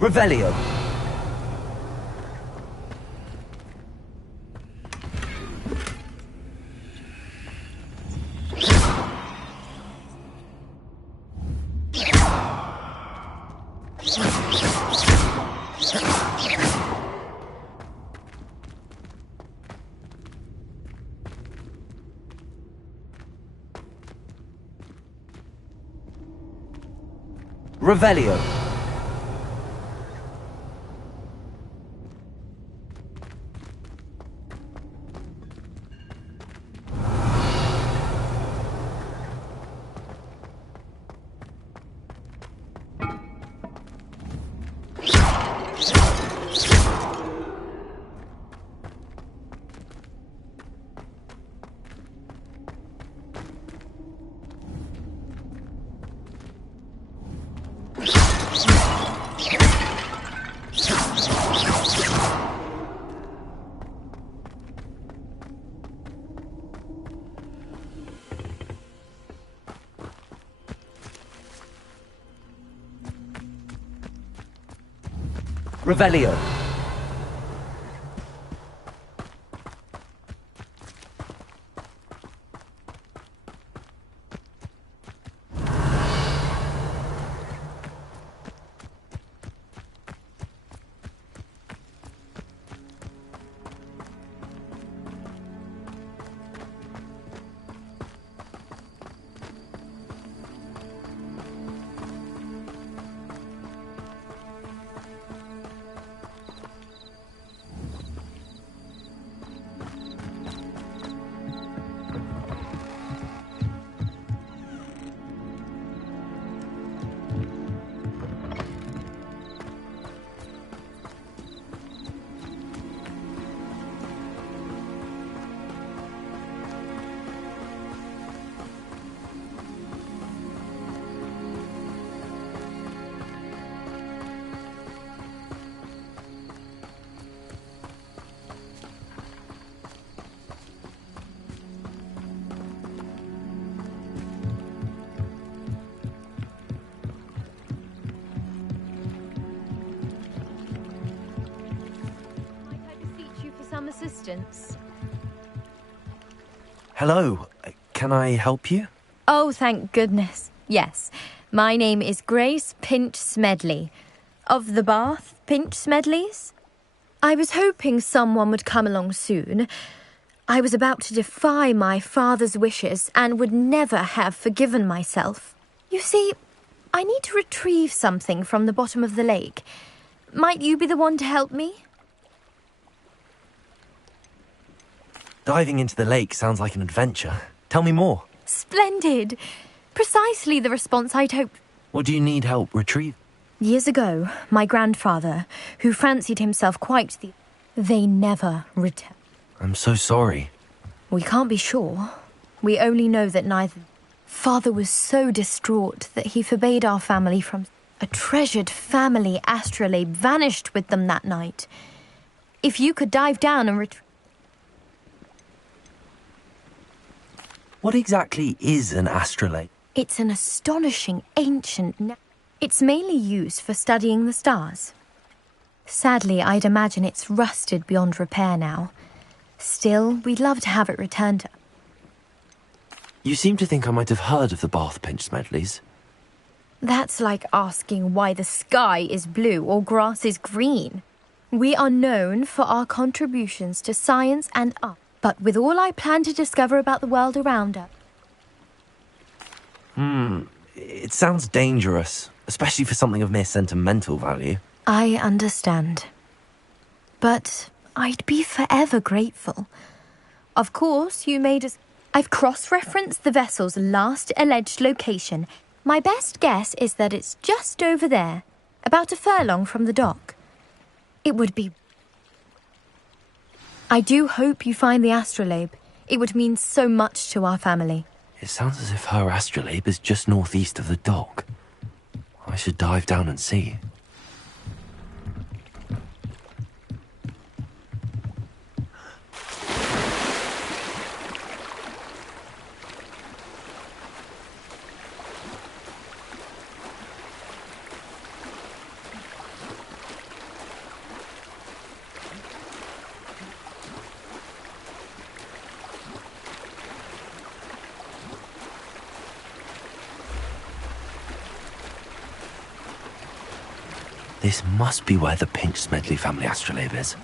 Revelio. Revelio. Revelio. assistance. Hello. Can I help you? Oh, thank goodness. Yes. My name is Grace Pinch Smedley. Of the Bath Pinch Smedleys? I was hoping someone would come along soon. I was about to defy my father's wishes and would never have forgiven myself. You see, I need to retrieve something from the bottom of the lake. Might you be the one to help me? Diving into the lake sounds like an adventure. Tell me more. Splendid. Precisely the response I'd hoped. What do you need help retrieving? Years ago, my grandfather, who fancied himself quite the... They never returned. I'm so sorry. We can't be sure. We only know that neither... Father was so distraught that he forbade our family from... A treasured family astrolabe vanished with them that night. If you could dive down and retrieve... What exactly is an astrolabe? It's an astonishing ancient... It's mainly used for studying the stars. Sadly, I'd imagine it's rusted beyond repair now. Still, we'd love to have it returned to... You seem to think I might have heard of the Bath Pinch Smedleys. That's like asking why the sky is blue or grass is green. We are known for our contributions to science and art, but with all I plan to discover about the world around us... It sounds dangerous, especially for something of mere sentimental value. I understand. But I'd be forever grateful. Of course, you made us... I've cross-referenced the vessel's last alleged location. My best guess is that it's just over there, about a furlong from the dock. It would be... I do hope you find the astrolabe. It would mean so much to our family. It sounds as if her astrolabe is just northeast of the dock. I should dive down and see. This must be where the Pinch Smedley family astrolabe is.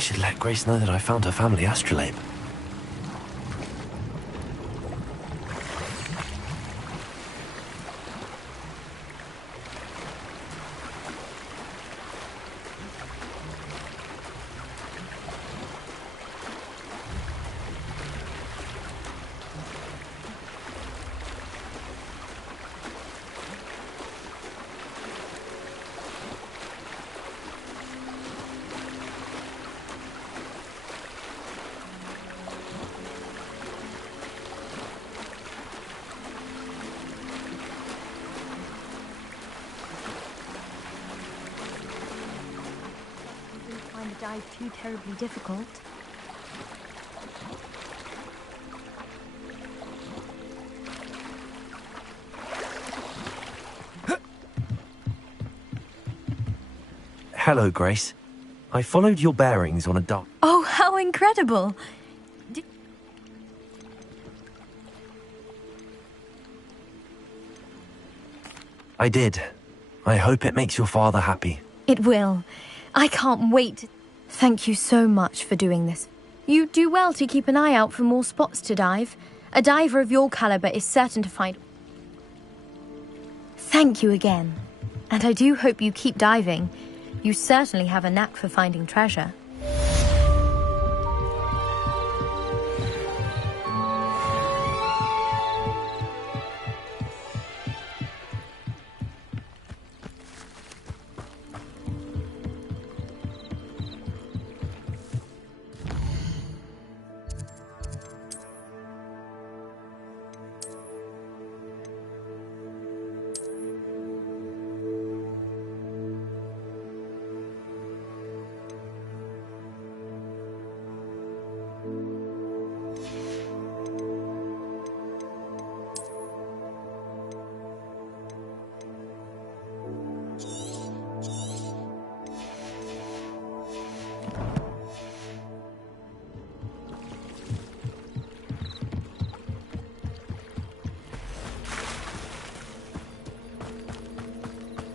I should let Grace know that I found her family astrolabe. Find the dive too terribly difficult. Hello, Grace. I followed your bearings on a dock. Oh, how incredible! I did. I hope it makes your father happy. It will. I can't wait. Thank you so much for doing this. You do well to keep an eye out for more spots to dive. A diver of your caliber is certain to find... Thank you again. And I do hope you keep diving. You certainly have a knack for finding treasure.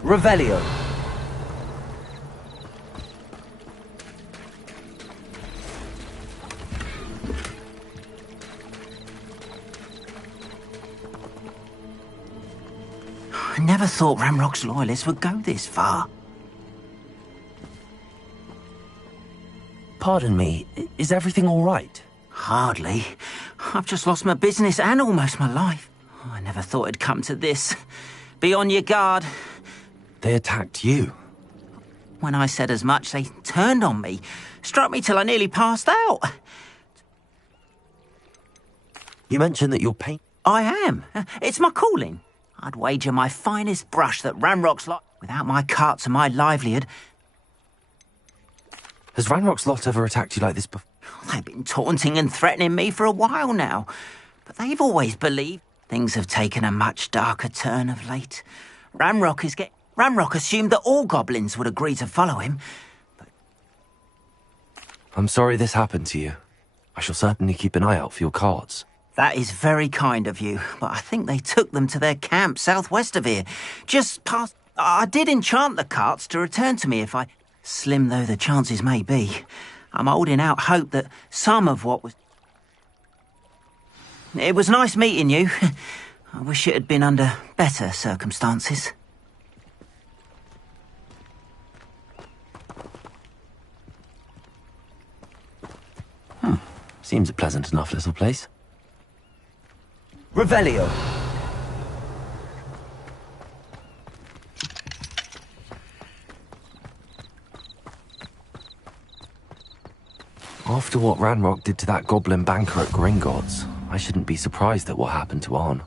Revelio. I never thought Ramrock's loyalists would go this far. Pardon me, is everything all right? Hardly. I've just lost my business and almost my life. I never thought it'd come to this. Be on your guard. They attacked you. When I said as much, they turned on me, struck me till I nearly passed out. You mentioned that you're paint... I am. It's my calling. I'd wager my finest brush that Ranrock's lot, without my carts and my livelihood... Has Ranrock's lot ever attacked you like this before? They've been taunting and threatening me for a while now. But they've always believed things have taken a much darker turn of late. Ranrock assumed that all goblins would agree to follow him. But... I'm sorry this happened to you. I shall certainly keep an eye out for your cards. That is very kind of you, but I think they took them to their camp southwest of here. Just past... I did enchant the carts to return to me if I... Slim though the chances may be, I'm holding out hope that some of what was... It was nice meeting you. I wish it had been under better circumstances. Seems a pleasant enough little place. Revelio. After what Ranrock did to that goblin banker at Gringotts, I shouldn't be surprised at what happened to Arn.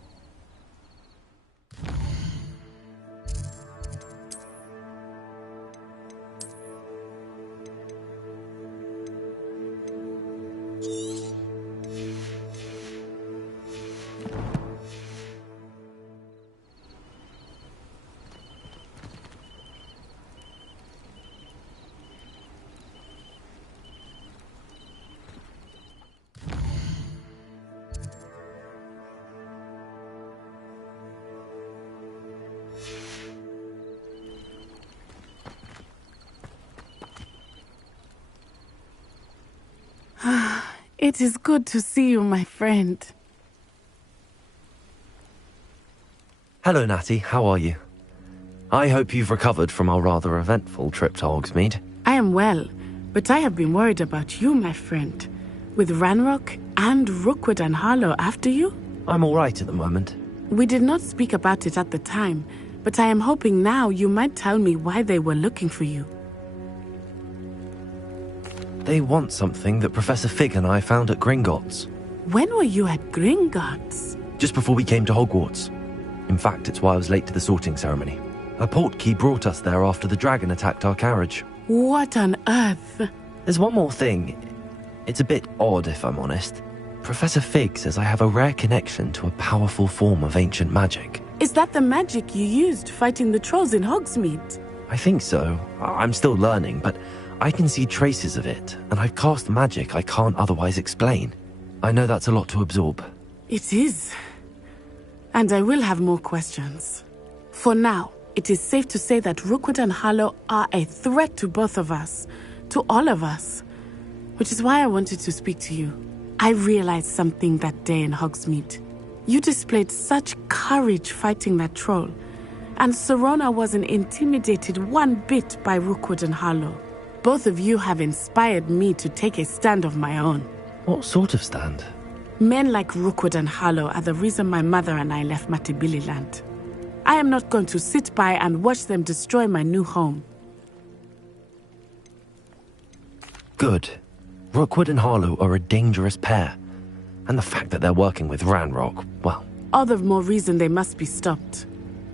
It is good to see you, my friend. Hello, Natty. How are you? I hope you've recovered from our rather eventful trip to Hogsmeade. I am well, but I have been worried about you, my friend. With Ranrock and Rookwood and Harlow after you? I'm all right at the moment. We did not speak about it at the time, but I am hoping now you might tell me why they were looking for you. They want something that Professor Fig and I found at Gringotts. When were you at Gringotts? Just before we came to Hogwarts. In fact, it's why I was late to the sorting ceremony. A portkey brought us there after the dragon attacked our carriage. What on earth? There's one more thing. It's a bit odd, if I'm honest. Professor Fig says I have a rare connection to a powerful form of ancient magic. Is that the magic you used fighting the trolls in Hogsmeade? I think so. I'm still learning, but I can see traces of it, and I've cast magic I can't otherwise explain. I know that's a lot to absorb. It is. And I will have more questions. For now, it is safe to say that Rookwood and Harlow are a threat to both of us, to all of us. Which is why I wanted to speak to you. I realized something that day in Hogsmeade. You displayed such courage fighting that troll, and Serona wasn't intimidated one bit by Rookwood and Harlow. Both of you have inspired me to take a stand of my own. What sort of stand? Men like Rookwood and Harlow are the reason my mother and I left Matibili land. I am not going to sit by and watch them destroy my new home. Good. Rookwood and Harlow are a dangerous pair. And the fact that they're working with Ranrock, well... All the more reason they must be stopped.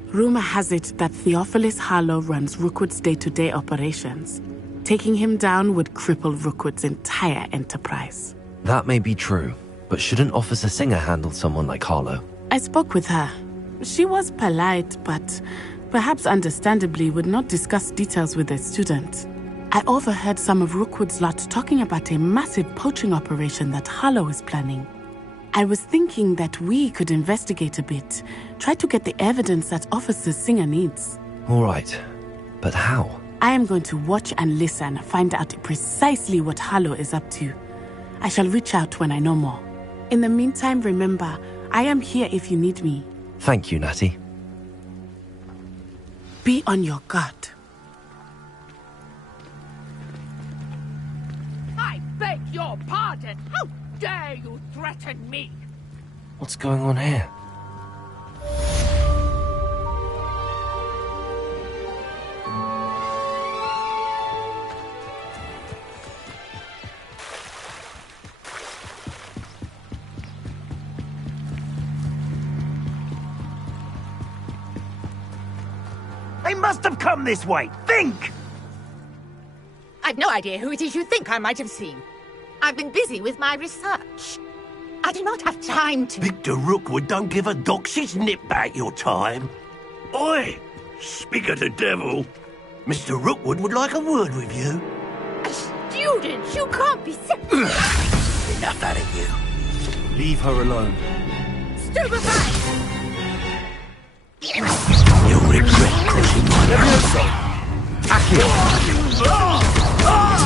Rumor has it that Theophilus Harlow runs Rookwood's day-to-day operations. Taking him down would cripple Rookwood's entire enterprise. That may be true, but shouldn't Officer Singer handle someone like Harlow? I spoke with her. She was polite, but perhaps understandably would not discuss details with a student. I overheard some of Rookwood's lot talking about a massive poaching operation that Harlow is planning. I was thinking that we could investigate a bit, try to get the evidence that Officer Singer needs. All right, but how? I am going to watch and listen, find out precisely what Harlow is up to. I shall reach out when I know more. In the meantime, remember, I am here if you need me. Thank you, Natty. Be on your guard. I beg your pardon! How dare you threaten me? What's going on here? They must have come this way! Think! I've no idea who it is you think I might have seen. I've been busy with my research. I do not have time to... Victor Rookwood don't give a doxy's nip back your time. Oi! Speak of the devil. Mr. Rookwood would like a word with you. Students, you can't be serious. Enough out of you. Leave her alone. Stupefy! You'll regret crossing my path.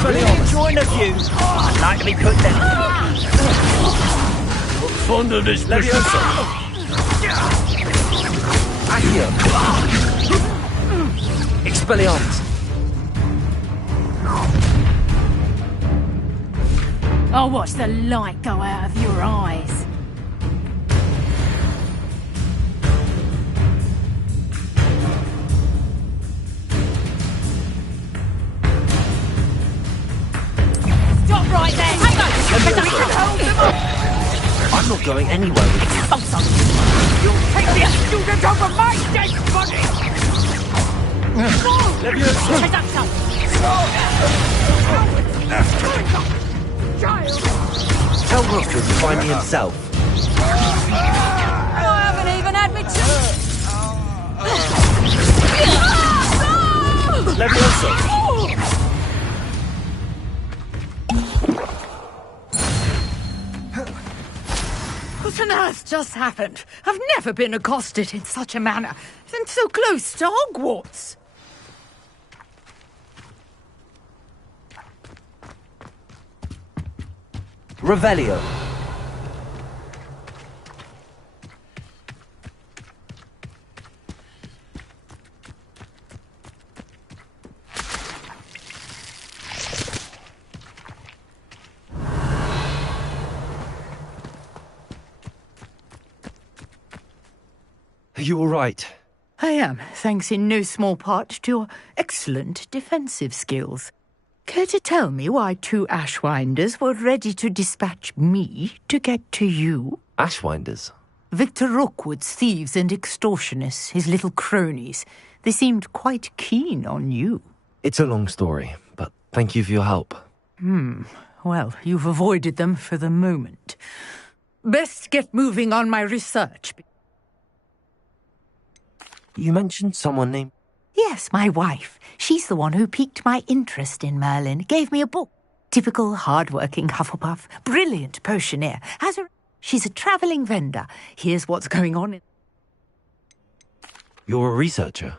Really enjoying a view. I'd like to be put down. Look fond of this mission. Accio. Expelliarmus. I'll watch the light go out of your eyes. Stop right there! Hang on! I'm not going anywhere with you. Oh, son. You'll take the student over my dead body! Take that, son! Child! Tell Rookwood to find me himself. I haven't even had me Levioso! What on earth just happened? I've never been accosted in such a manner, and so close to Hogwarts. Revelio. Are you all right? I am, thanks in no small part to your excellent defensive skills. Care to tell me why 2 Ashwinders were ready to dispatch me to get to you? Ashwinders? Victor Rookwood's thieves and extortionists, his little cronies. They seemed quite keen on you. It's a long story, but thank you for your help. Well, you've avoided them for the moment. Best get moving on my research. You mentioned someone named... Yes, my wife. She's the one who piqued my interest in Merlin. Gave me a book. Typical hard-working Hufflepuff. Brilliant potioneer. She's a travelling vendor. Here's what's going on. You're a researcher?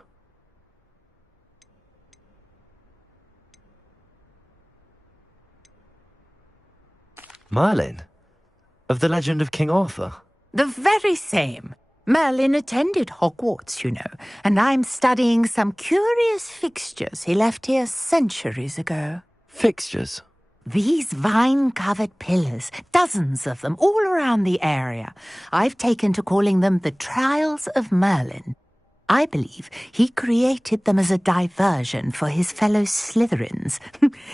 Merlin? Of the legend of King Arthur? The very same. Merlin attended Hogwarts, you know, and I'm studying some curious fixtures he left here centuries ago. Fixtures? These vine-covered pillars, dozens of them, all around the area. I've taken to calling them the Trials of Merlin. I believe he created them as a diversion for his fellow Slytherins.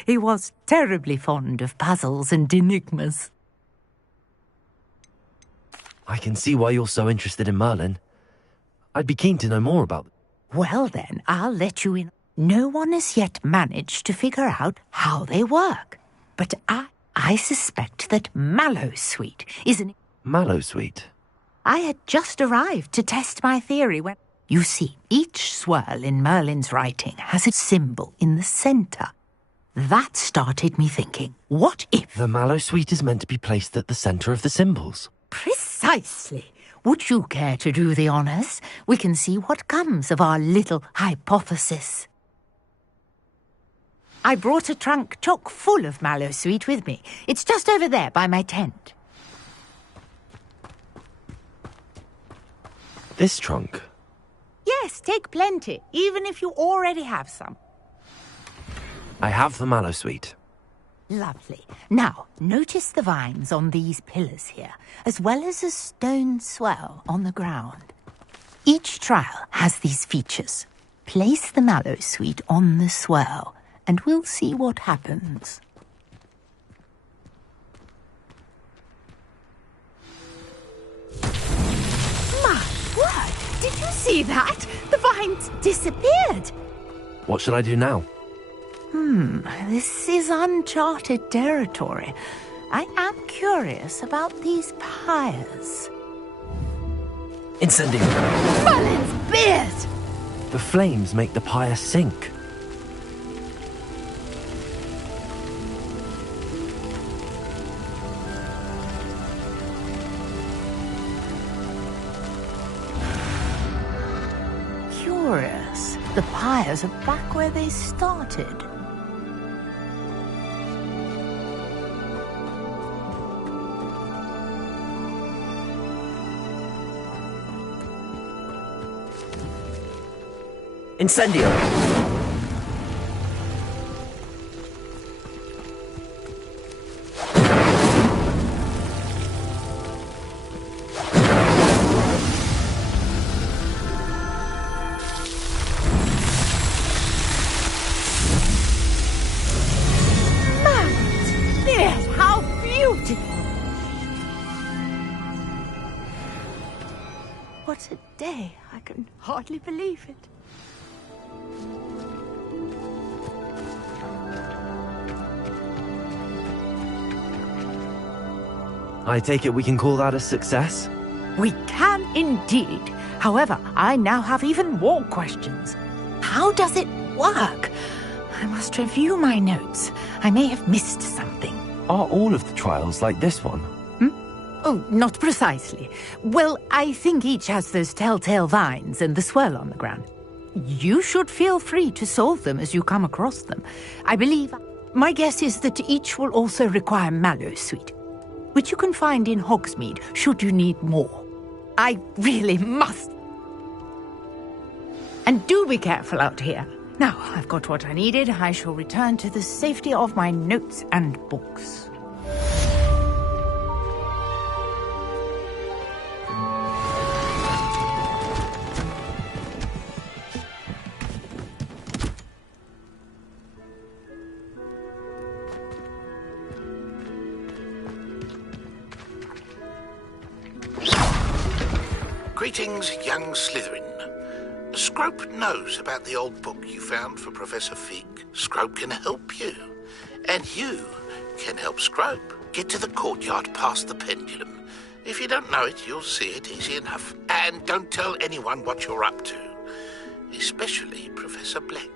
He was terribly fond of puzzles and enigmas. I can see why you're so interested in Merlin. I'd be keen to know more about them. Well then, I'll let you in. No one has yet managed to figure out how they work. But I suspect that Mallowsweet is an... Mallowsweet? I had just arrived to test my theory when... You see, each swirl in Merlin's writing has a symbol in the centre. That started me thinking, what if... The Mallowsweet is meant to be placed at the centre of the symbols. Precisely. Would you care to do the honours? We can see what comes of our little hypothesis. I brought a trunk chock full of Mallowsweet with me. It's just over there by my tent. This trunk? Yes, take plenty, even if you already have some. I have the Mallowsweet. Lovely. Now, notice the vines on these pillars here, as well as a stone swell on the ground. Each trial has these features. Place the Mallowsweet on the swell, and we'll see what happens. My word! Did you see that? The vines disappeared! What should I do now? This is uncharted territory. I am curious about these pyres. Incendio! Merlin's beard! The flames make the pyre sink. Curious. The pyres are back where they started. Incendio! Yes, how beautiful! What a day. I can hardly believe it. I take it we can call that a success? We can indeed. However, I now have even more questions. How does it work? I must review my notes. I may have missed something. Are all of the trials like this one? Oh, not precisely. Well, I think each has those telltale vines and the swirl on the ground. You should feel free to solve them as you come across them. I believe... My guess is that each will also require Mallowsweet. which you can find in Hogsmeade should you need more. I really must. And do be careful out here. Now, I've got what I needed. I shall return to the safety of my notes and books. Greetings, young Slytherin. Scrope knows about the old book you found for Professor Fig. Scrope can help you. And you can help Scrope get to the courtyard past the pendulum. If you don't know it, you'll see it easy enough. And don't tell anyone what you're up to. Especially Professor Black.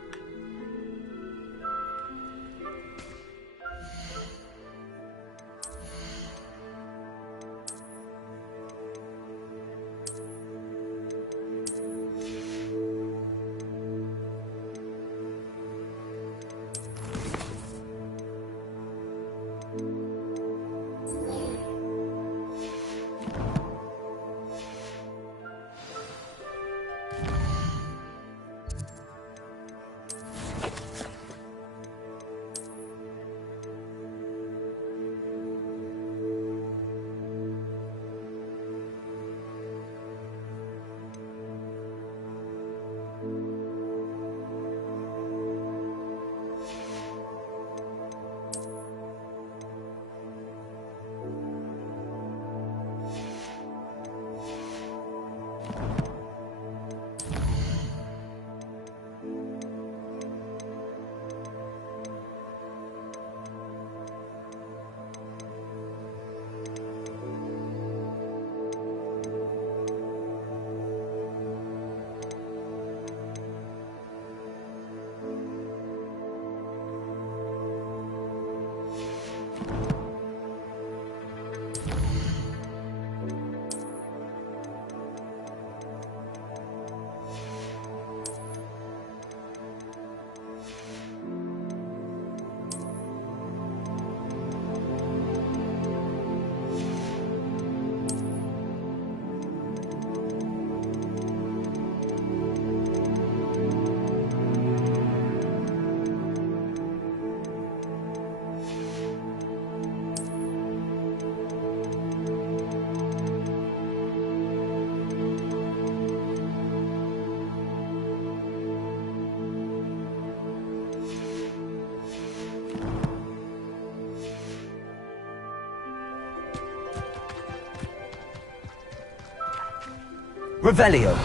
Revelio.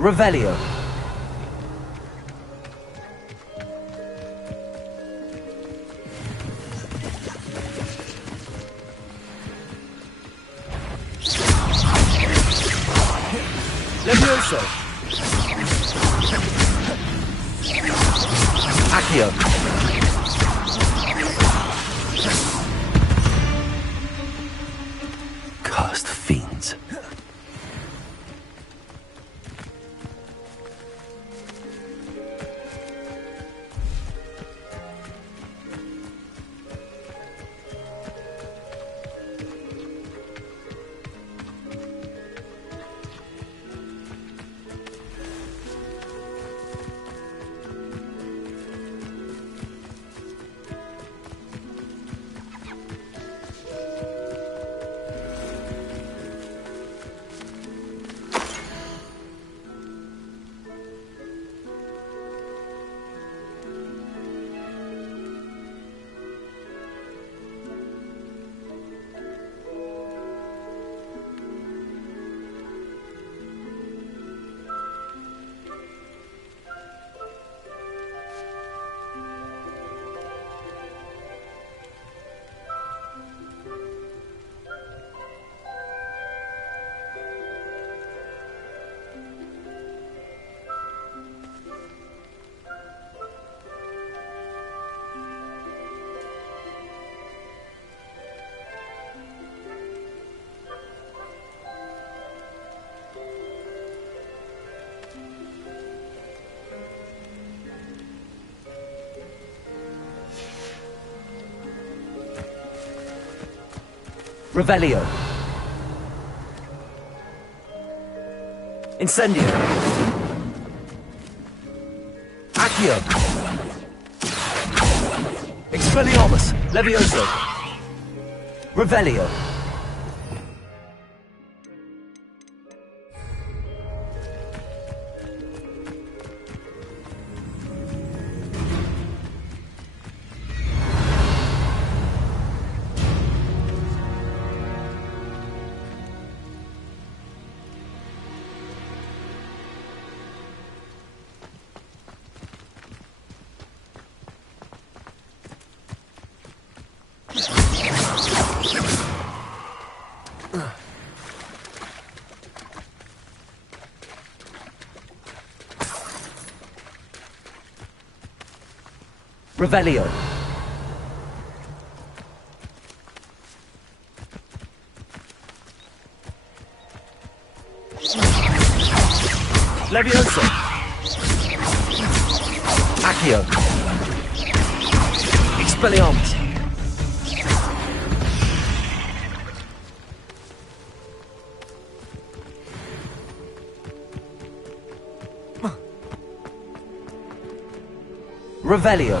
Revelio. Levioso. Accio. Cursed fiends. Revelio. Incendio. Accio. Expelliarmus. Levioso. Revelio. Revelio. Levioso. Accio. Expelliarmus. Revelio.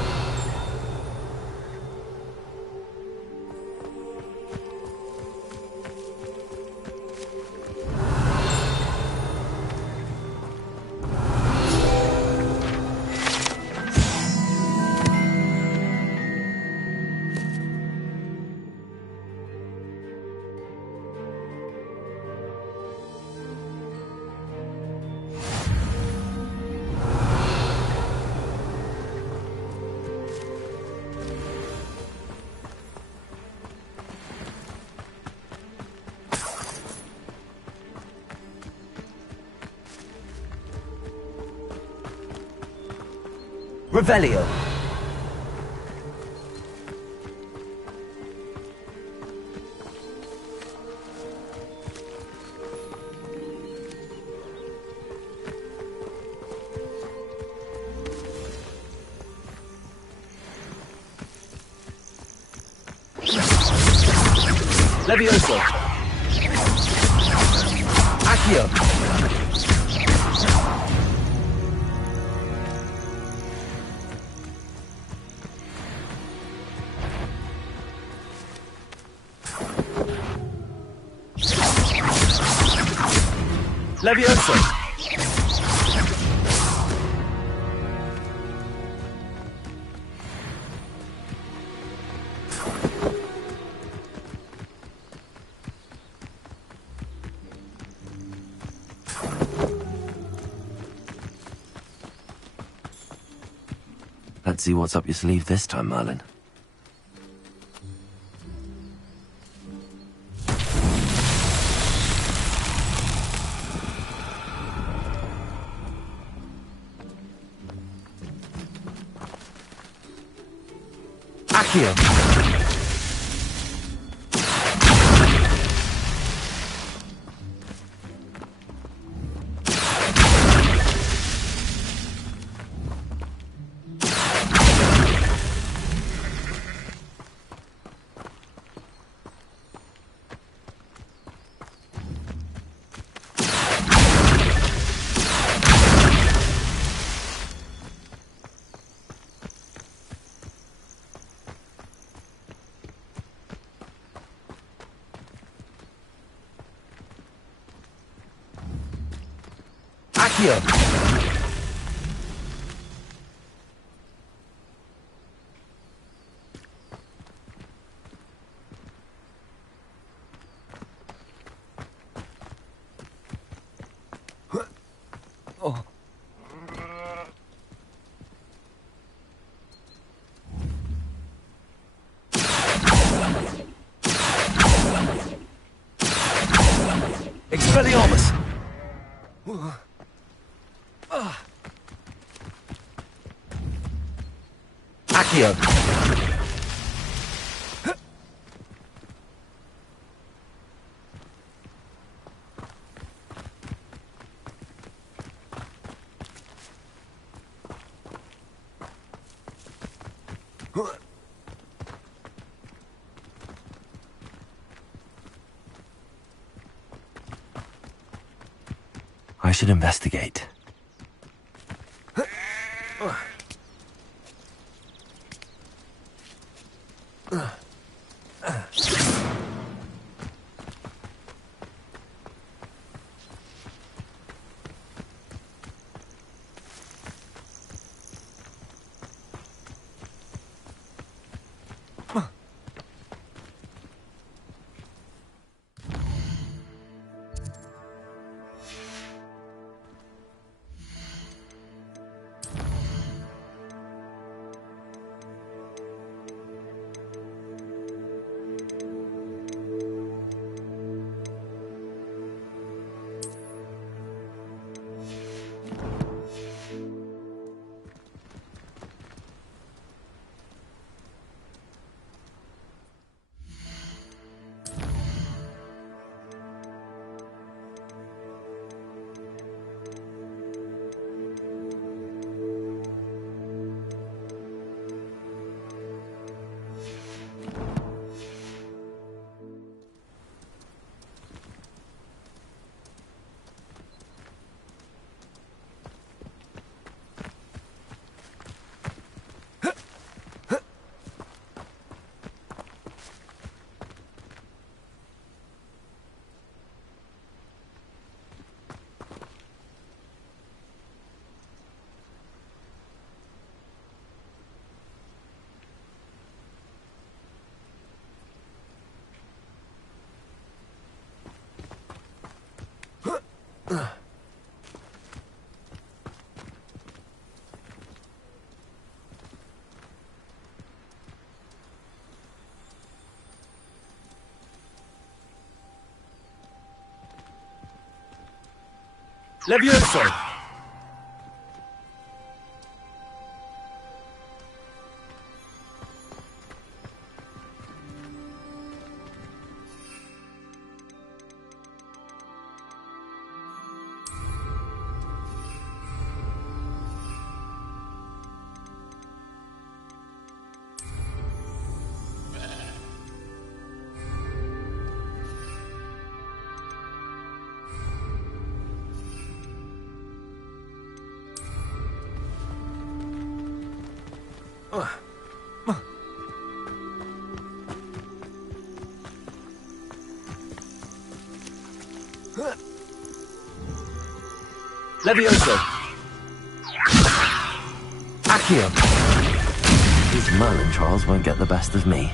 Revelio. Levioso. Accio. Levioso. Let's see what's up your sleeve this time, Merlin. Accio. Accio. Oh. Expelliarmus. Accio. I should investigate. Levioso! Levioso! Accio! These Merlin trials won't get the best of me.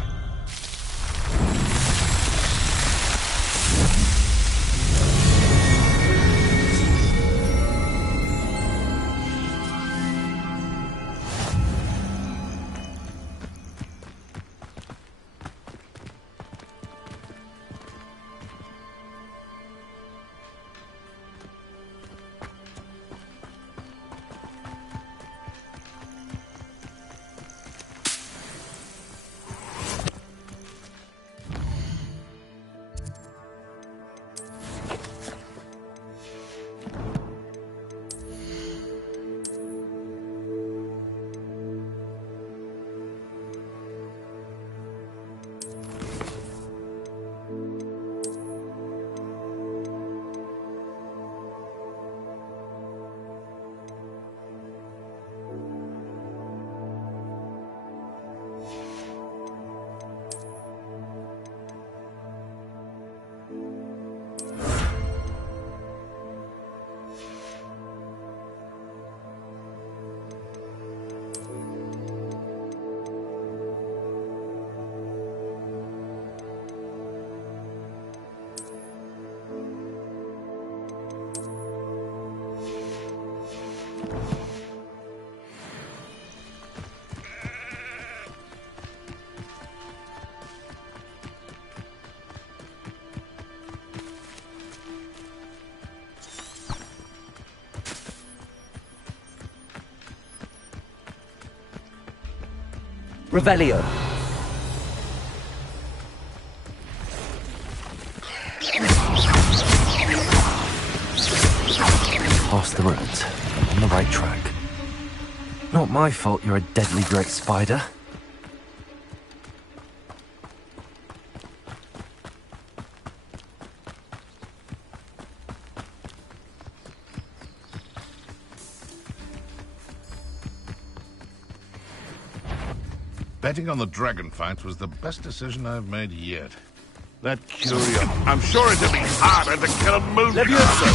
Revelio. Past the ruins. I'm on the right track. Not my fault you're a deadly great spider. Betting on the dragon fights was the best decision I've made yet. That Curio, I'm sure it'd be harder to kill a moon. Levioso!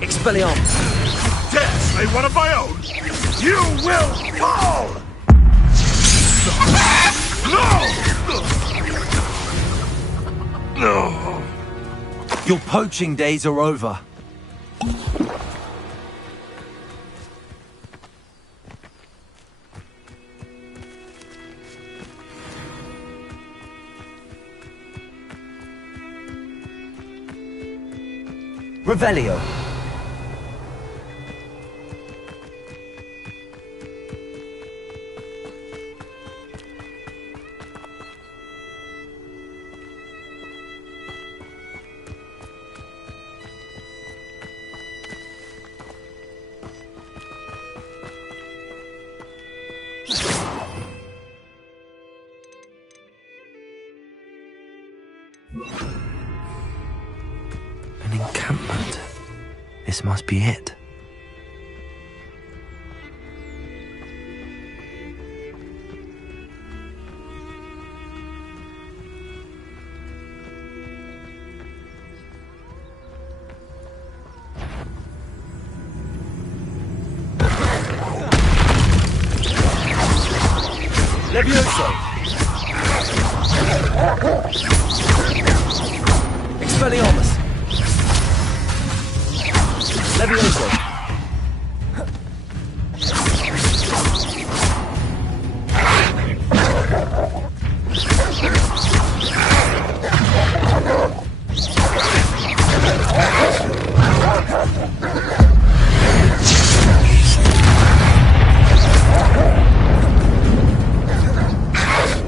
Expelliarmus! Dare slay one of my own! You will fall! No! Your poaching days are over. Revelio! An encampment. This must be it. Levioso! Expelliarmus! Levioso!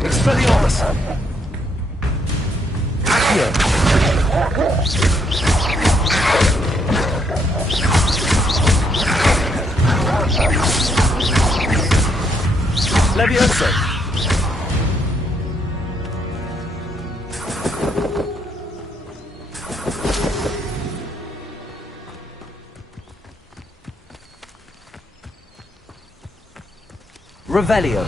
Expelliarmus! Accio! Levioso! Revelio!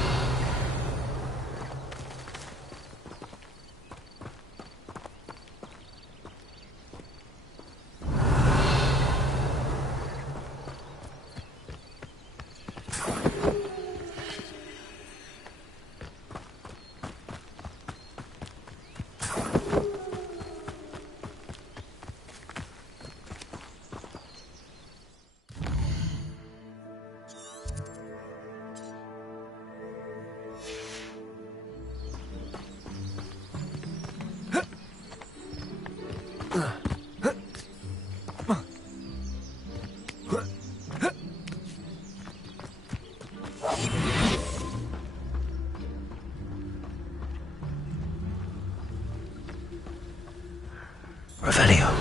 Revelio.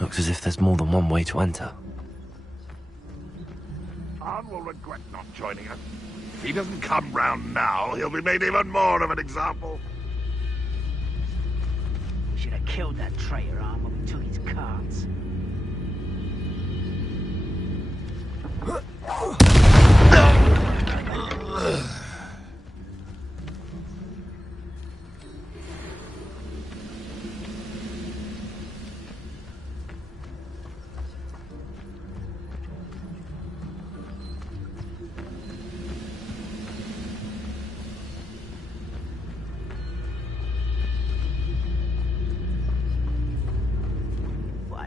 Looks as if there's more than one way to enter. Arn will regret not joining us. If he doesn't come round now, he'll be made even more of an example. We should have killed that traitor, Arn, when we took his cards.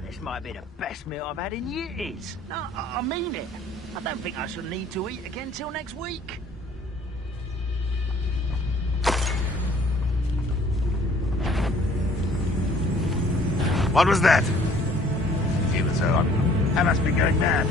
This might be the best meal I've had in years. No, I mean it. I don't think I shall need to eat again till next week. What was that? He was on. I must be going mad.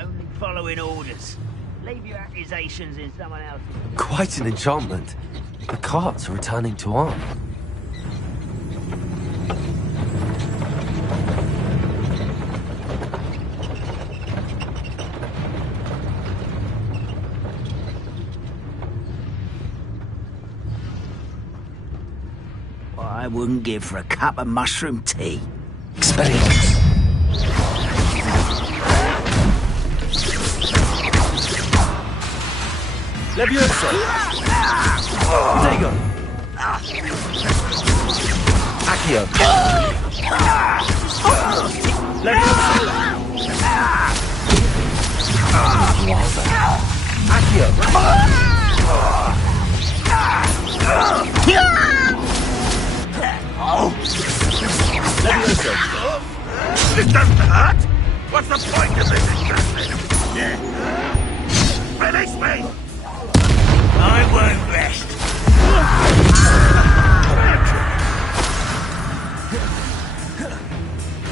only following orders. Leave your accusations in someone else's. Quite an enchantment. The carts are returning to arm. I wouldn't give for a cup of mushroom tea. Expelliarmus. Levioso! Protego! Accio! Levioso! Accio! Levioso! This doesn't hurt! What's the point of this exactly? Release me! I won't rest.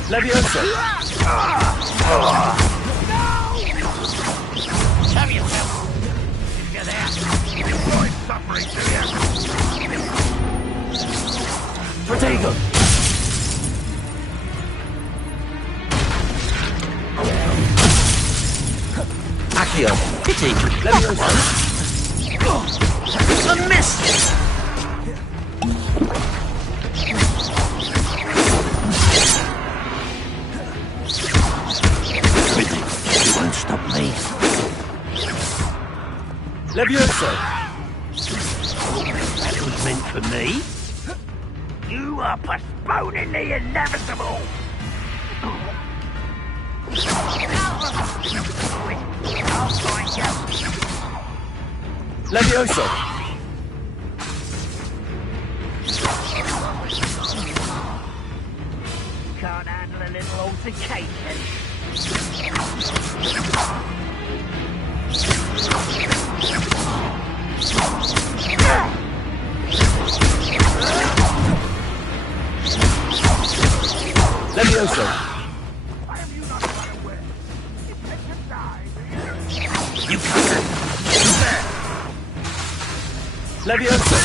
Levioso! Have yourself! Get out! Avoid suffering to you! Protego! Accio! Pity! Levioso! A miss! You won't stop me. Levioso! That was meant for me? You are postponing the inevitable! I'll find you! Levioso! Can't handle a little altercation. Levioso! You come there! Levioso!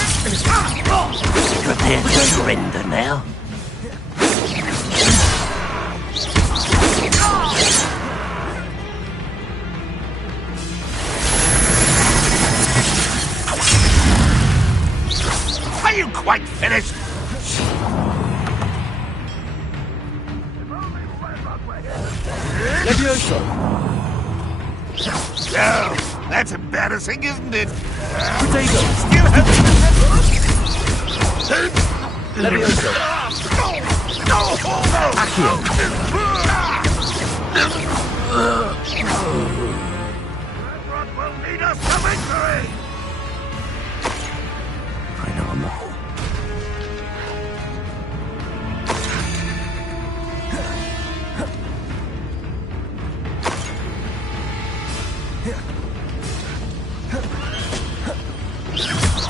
Prepare to surrender now. Are you quite finished? Levioso! No, that's embarrassing, isn't it? Protego! Still have Levioso! Accio! That will lead us to victory! I know I'm not.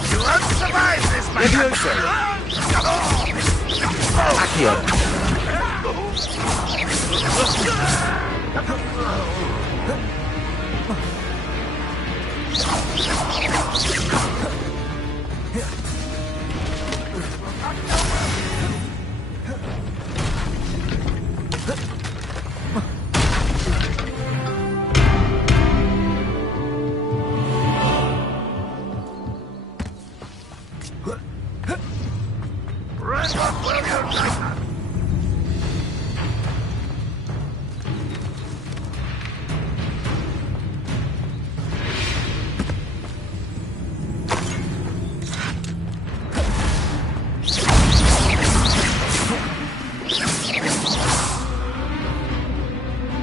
You won't survive this, my Levioso! Accio!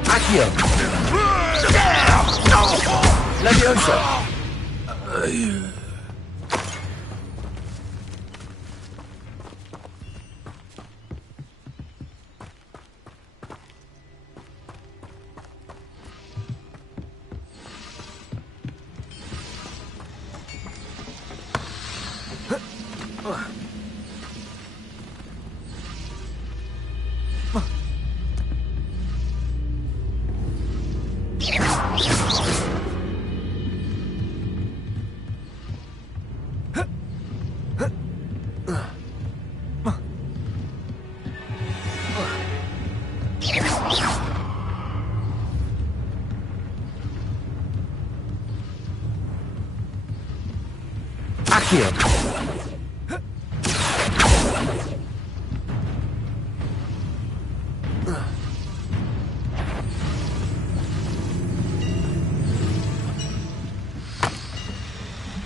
Accio! Levioso! Accio.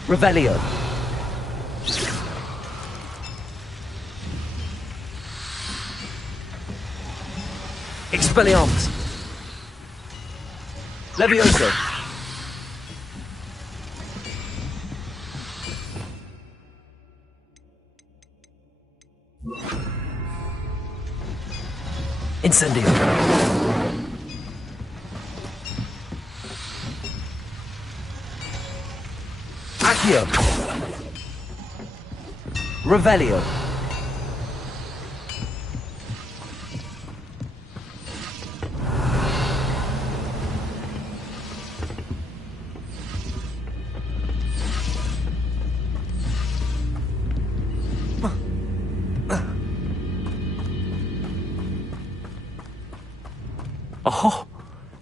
Revelio. Expelliarmus. Levioso. Incendio. Accio. Revelio. Oh,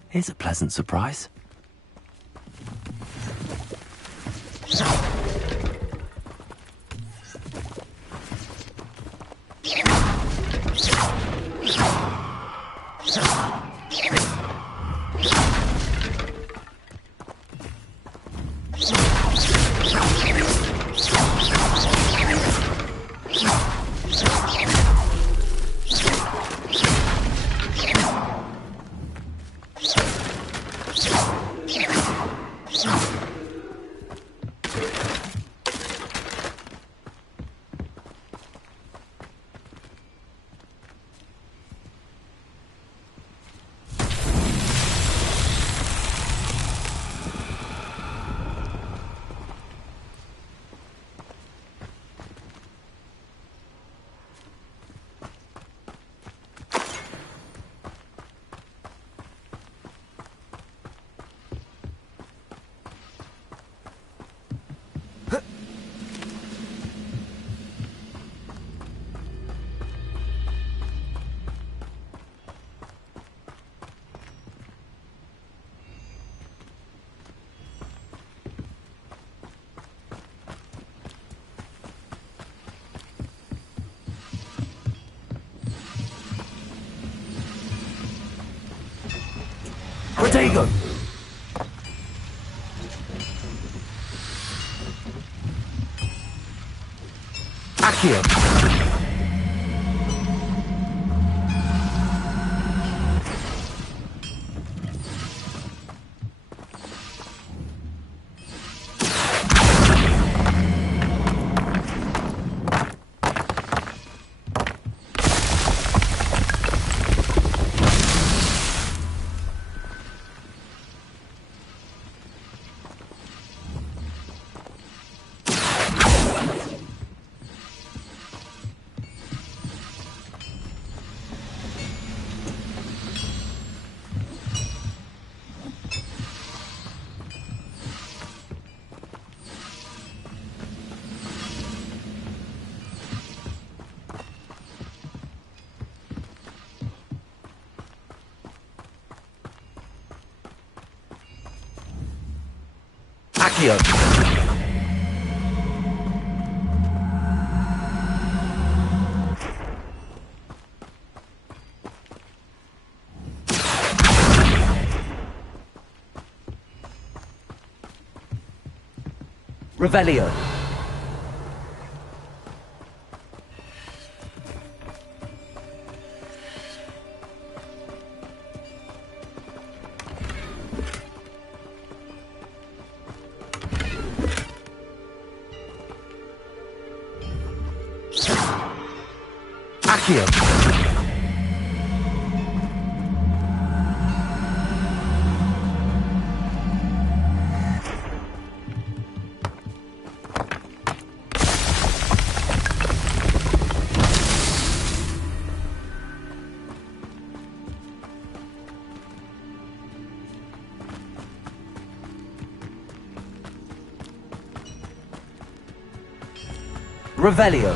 here's a pleasant surprise. Protego. Accio. Accio. Revelio. Accio. Revelio.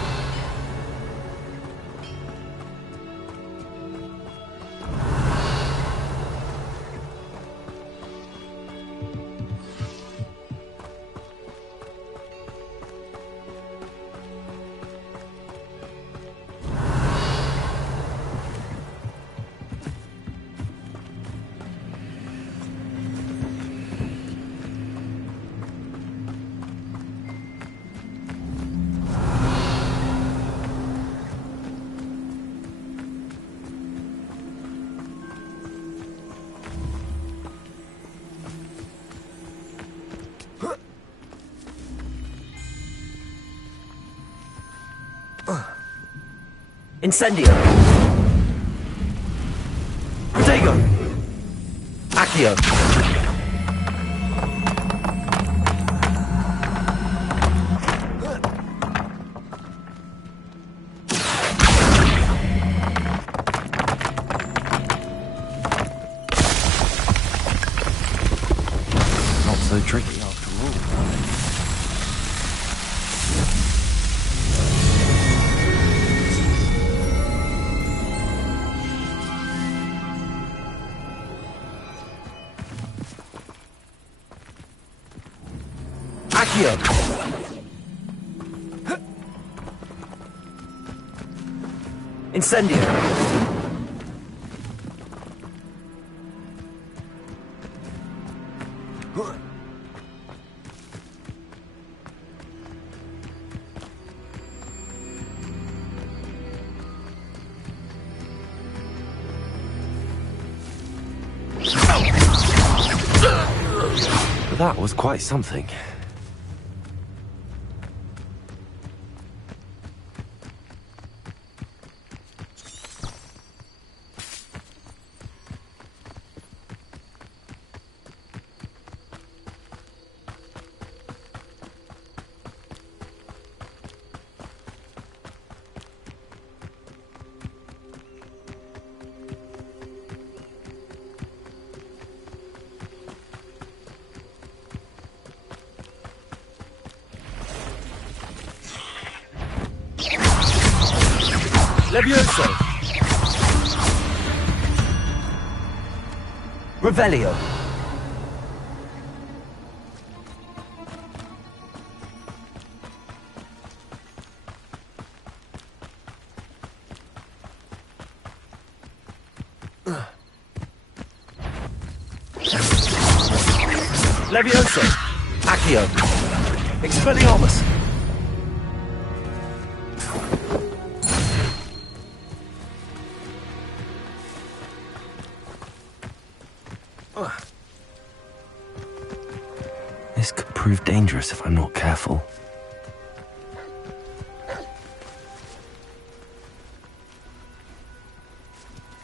Incendio. Protego. Accio. Not so tricky after all. Accio. Incendio. That was quite something. Levioso. Revelio. Levioso. Accio. Expelliarmus. This could prove dangerous if I'm not careful.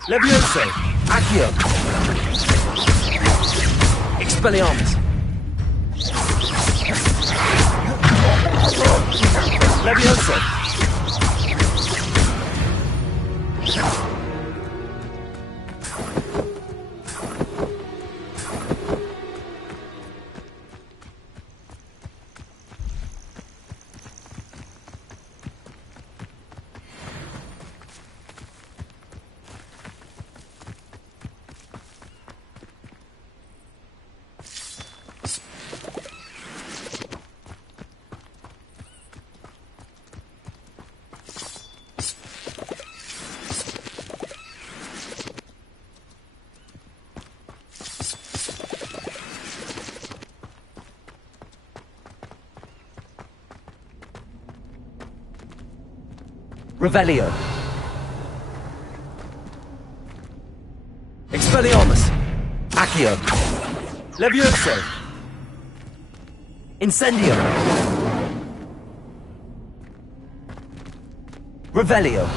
Levioso. Accio. Expelliarmus. Levioso. Revelio. Expelliarmus. Accio. Levioso. Incendio. Revelio.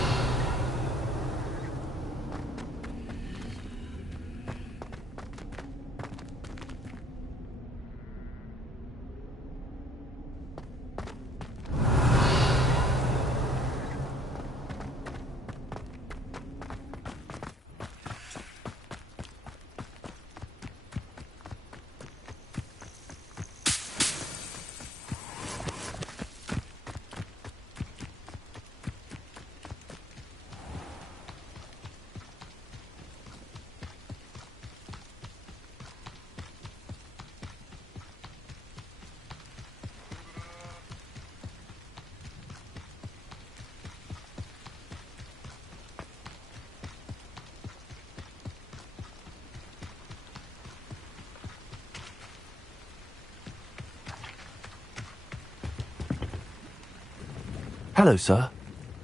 Hello, sir.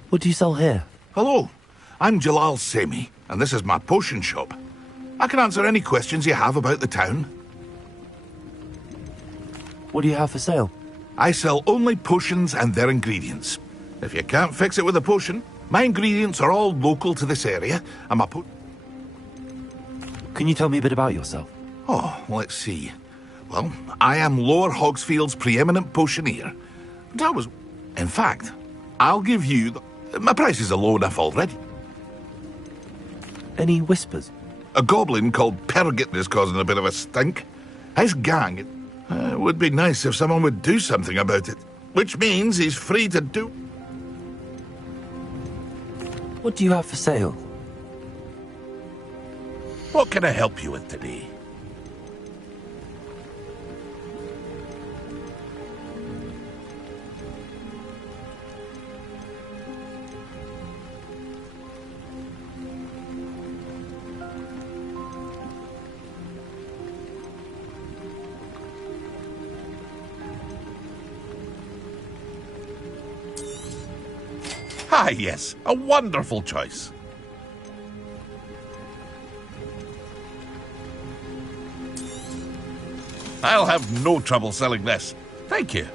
What do you sell here? Hello, I'm Jalal Semi, and this is my potion shop. I can answer any questions you have about the town. What do you have for sale? I sell only potions and their ingredients. If you can't fix it with a potion, my ingredients are all local to this area, and my Can you tell me a bit about yourself? Oh, let's see. Well, I am Lower Hogsfield's preeminent potioneer. But I was... In fact, I'll give you... My prices are low enough already. Any whispers? A goblin called Pergit is causing a bit of a stink. His gang... It would be nice if someone would do something about it. Which means he's free to do... What do you have for sale? What can I help you with today? Ah, yes, a wonderful choice. I'll have no trouble selling this. Thank you.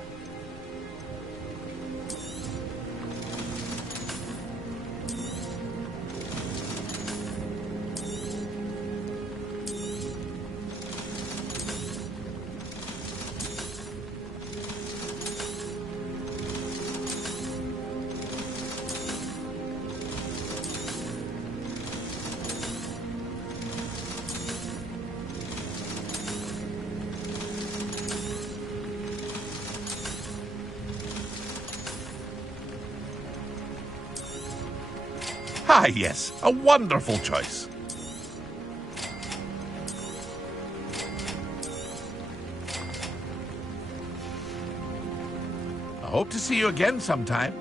Ah, yes, a wonderful choice. I hope to see you again sometime.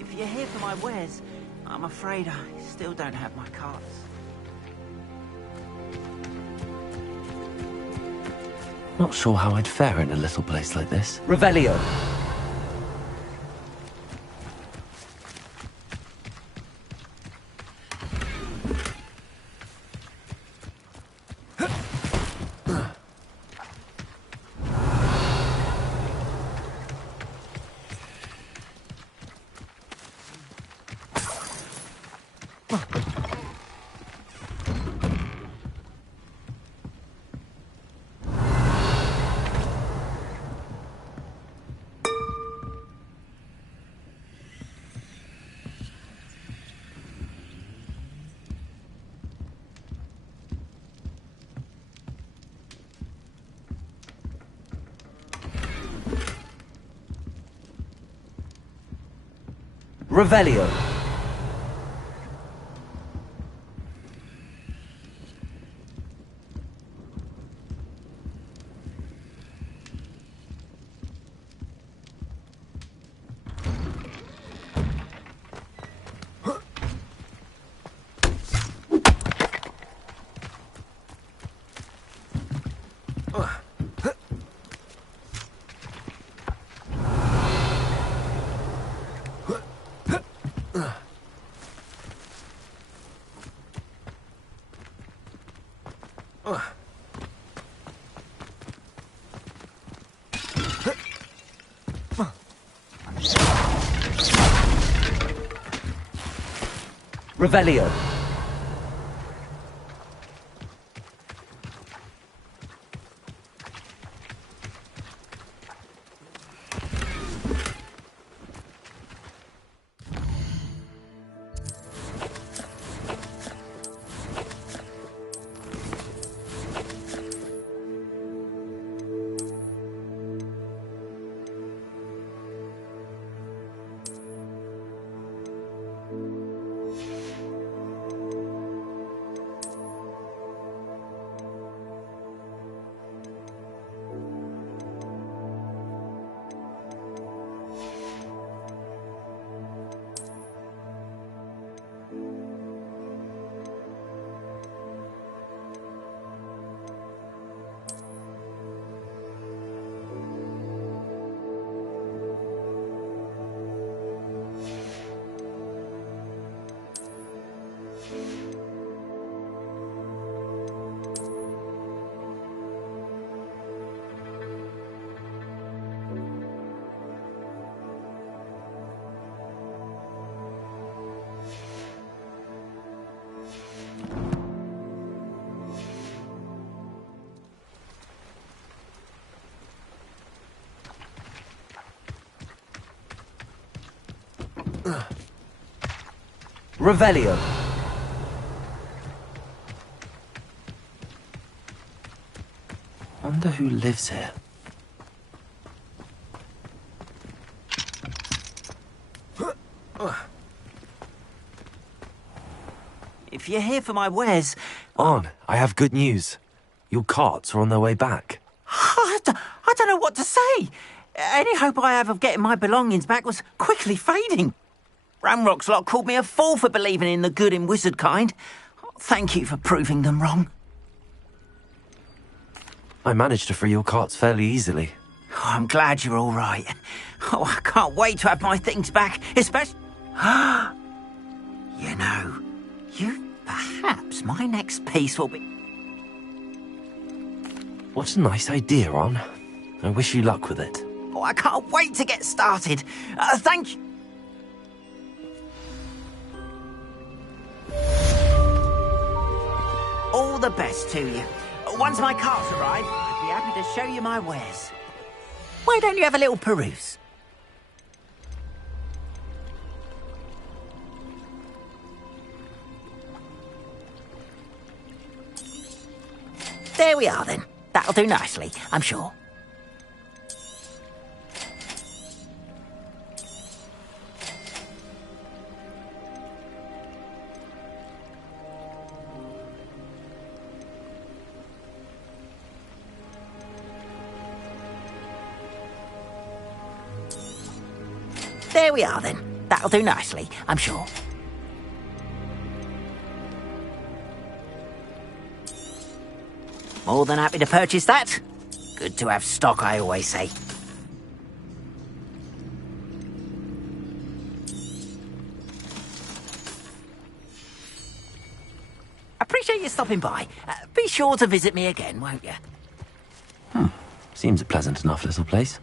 If you're here for my wares, I'm afraid I still don't have my carts. Not sure how I'd fare in a little place like this. Revelio. Revelio. Revelio. Revelio. Wonder who lives here. If you're here for my wares... On, I have good news. Your carts are on their way back. I don't know what to say. Any hope I have of getting my belongings back was quickly fading. Ramrock's lot called me a fool for believing in the good in wizard kind. Thank you for proving them wrong. I managed to free your carts fairly easily. Oh, I'm glad you're all right. Oh, I can't wait to have my things back, especially... You know, perhaps my next piece will be... What a nice idea, On. I wish you luck with it. Oh, I can't wait to get started. Thank you. All the best to you. Once my carts arrive, I'd be happy to show you my wares. Why don't you have a little peruse? There we are, then. That'll do nicely, I'm sure. There we are, then. That'll do nicely, I'm sure. More than happy to purchase that. Good to have stock, I always say. Appreciate you stopping by. Be sure to visit me again, won't you? Seems a pleasant enough little place.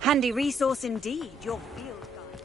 Handy resource indeed, your field guide.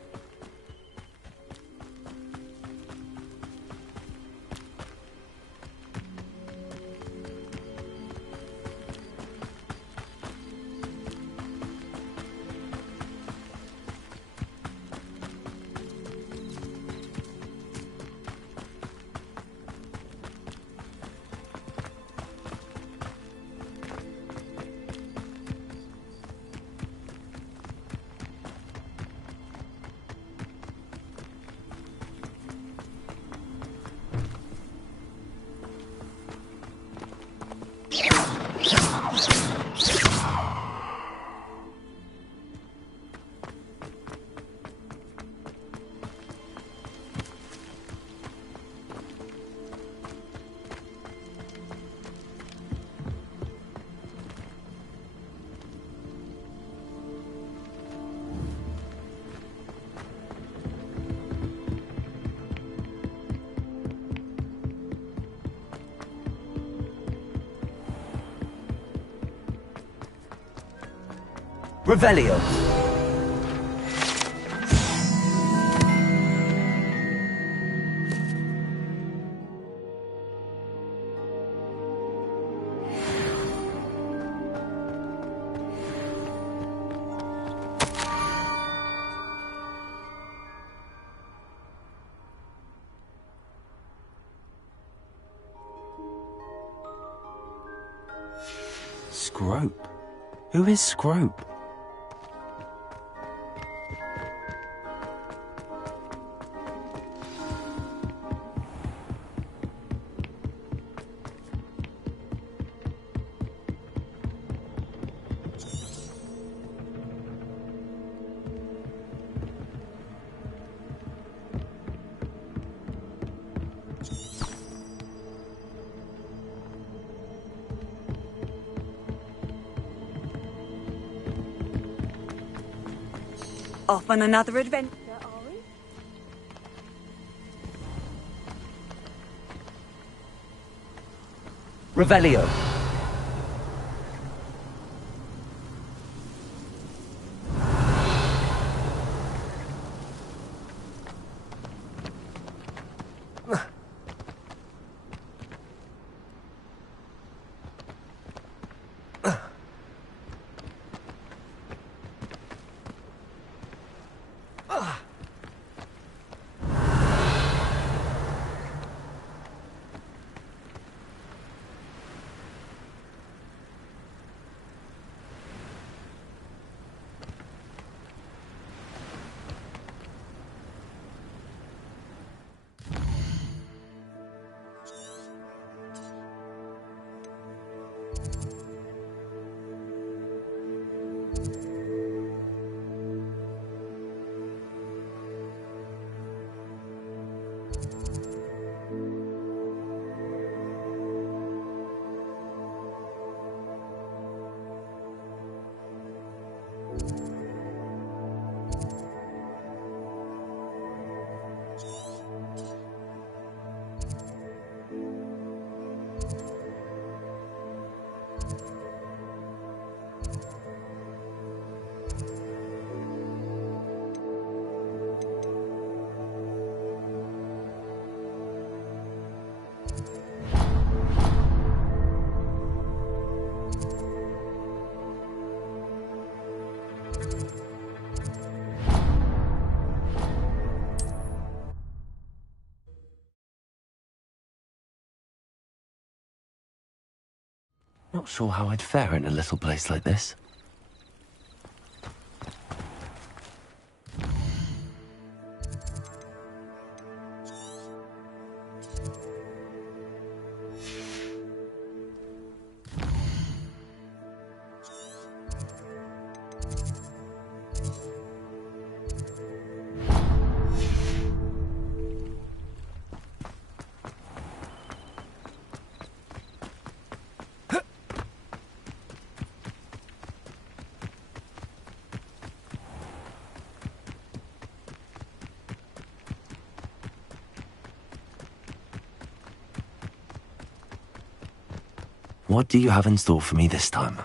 Revelio. Scrope? Who is Scrope? Off on another adventure, are we? Revelio. Not sure how I'd fare in a little place like this. What do you have in store for me this time?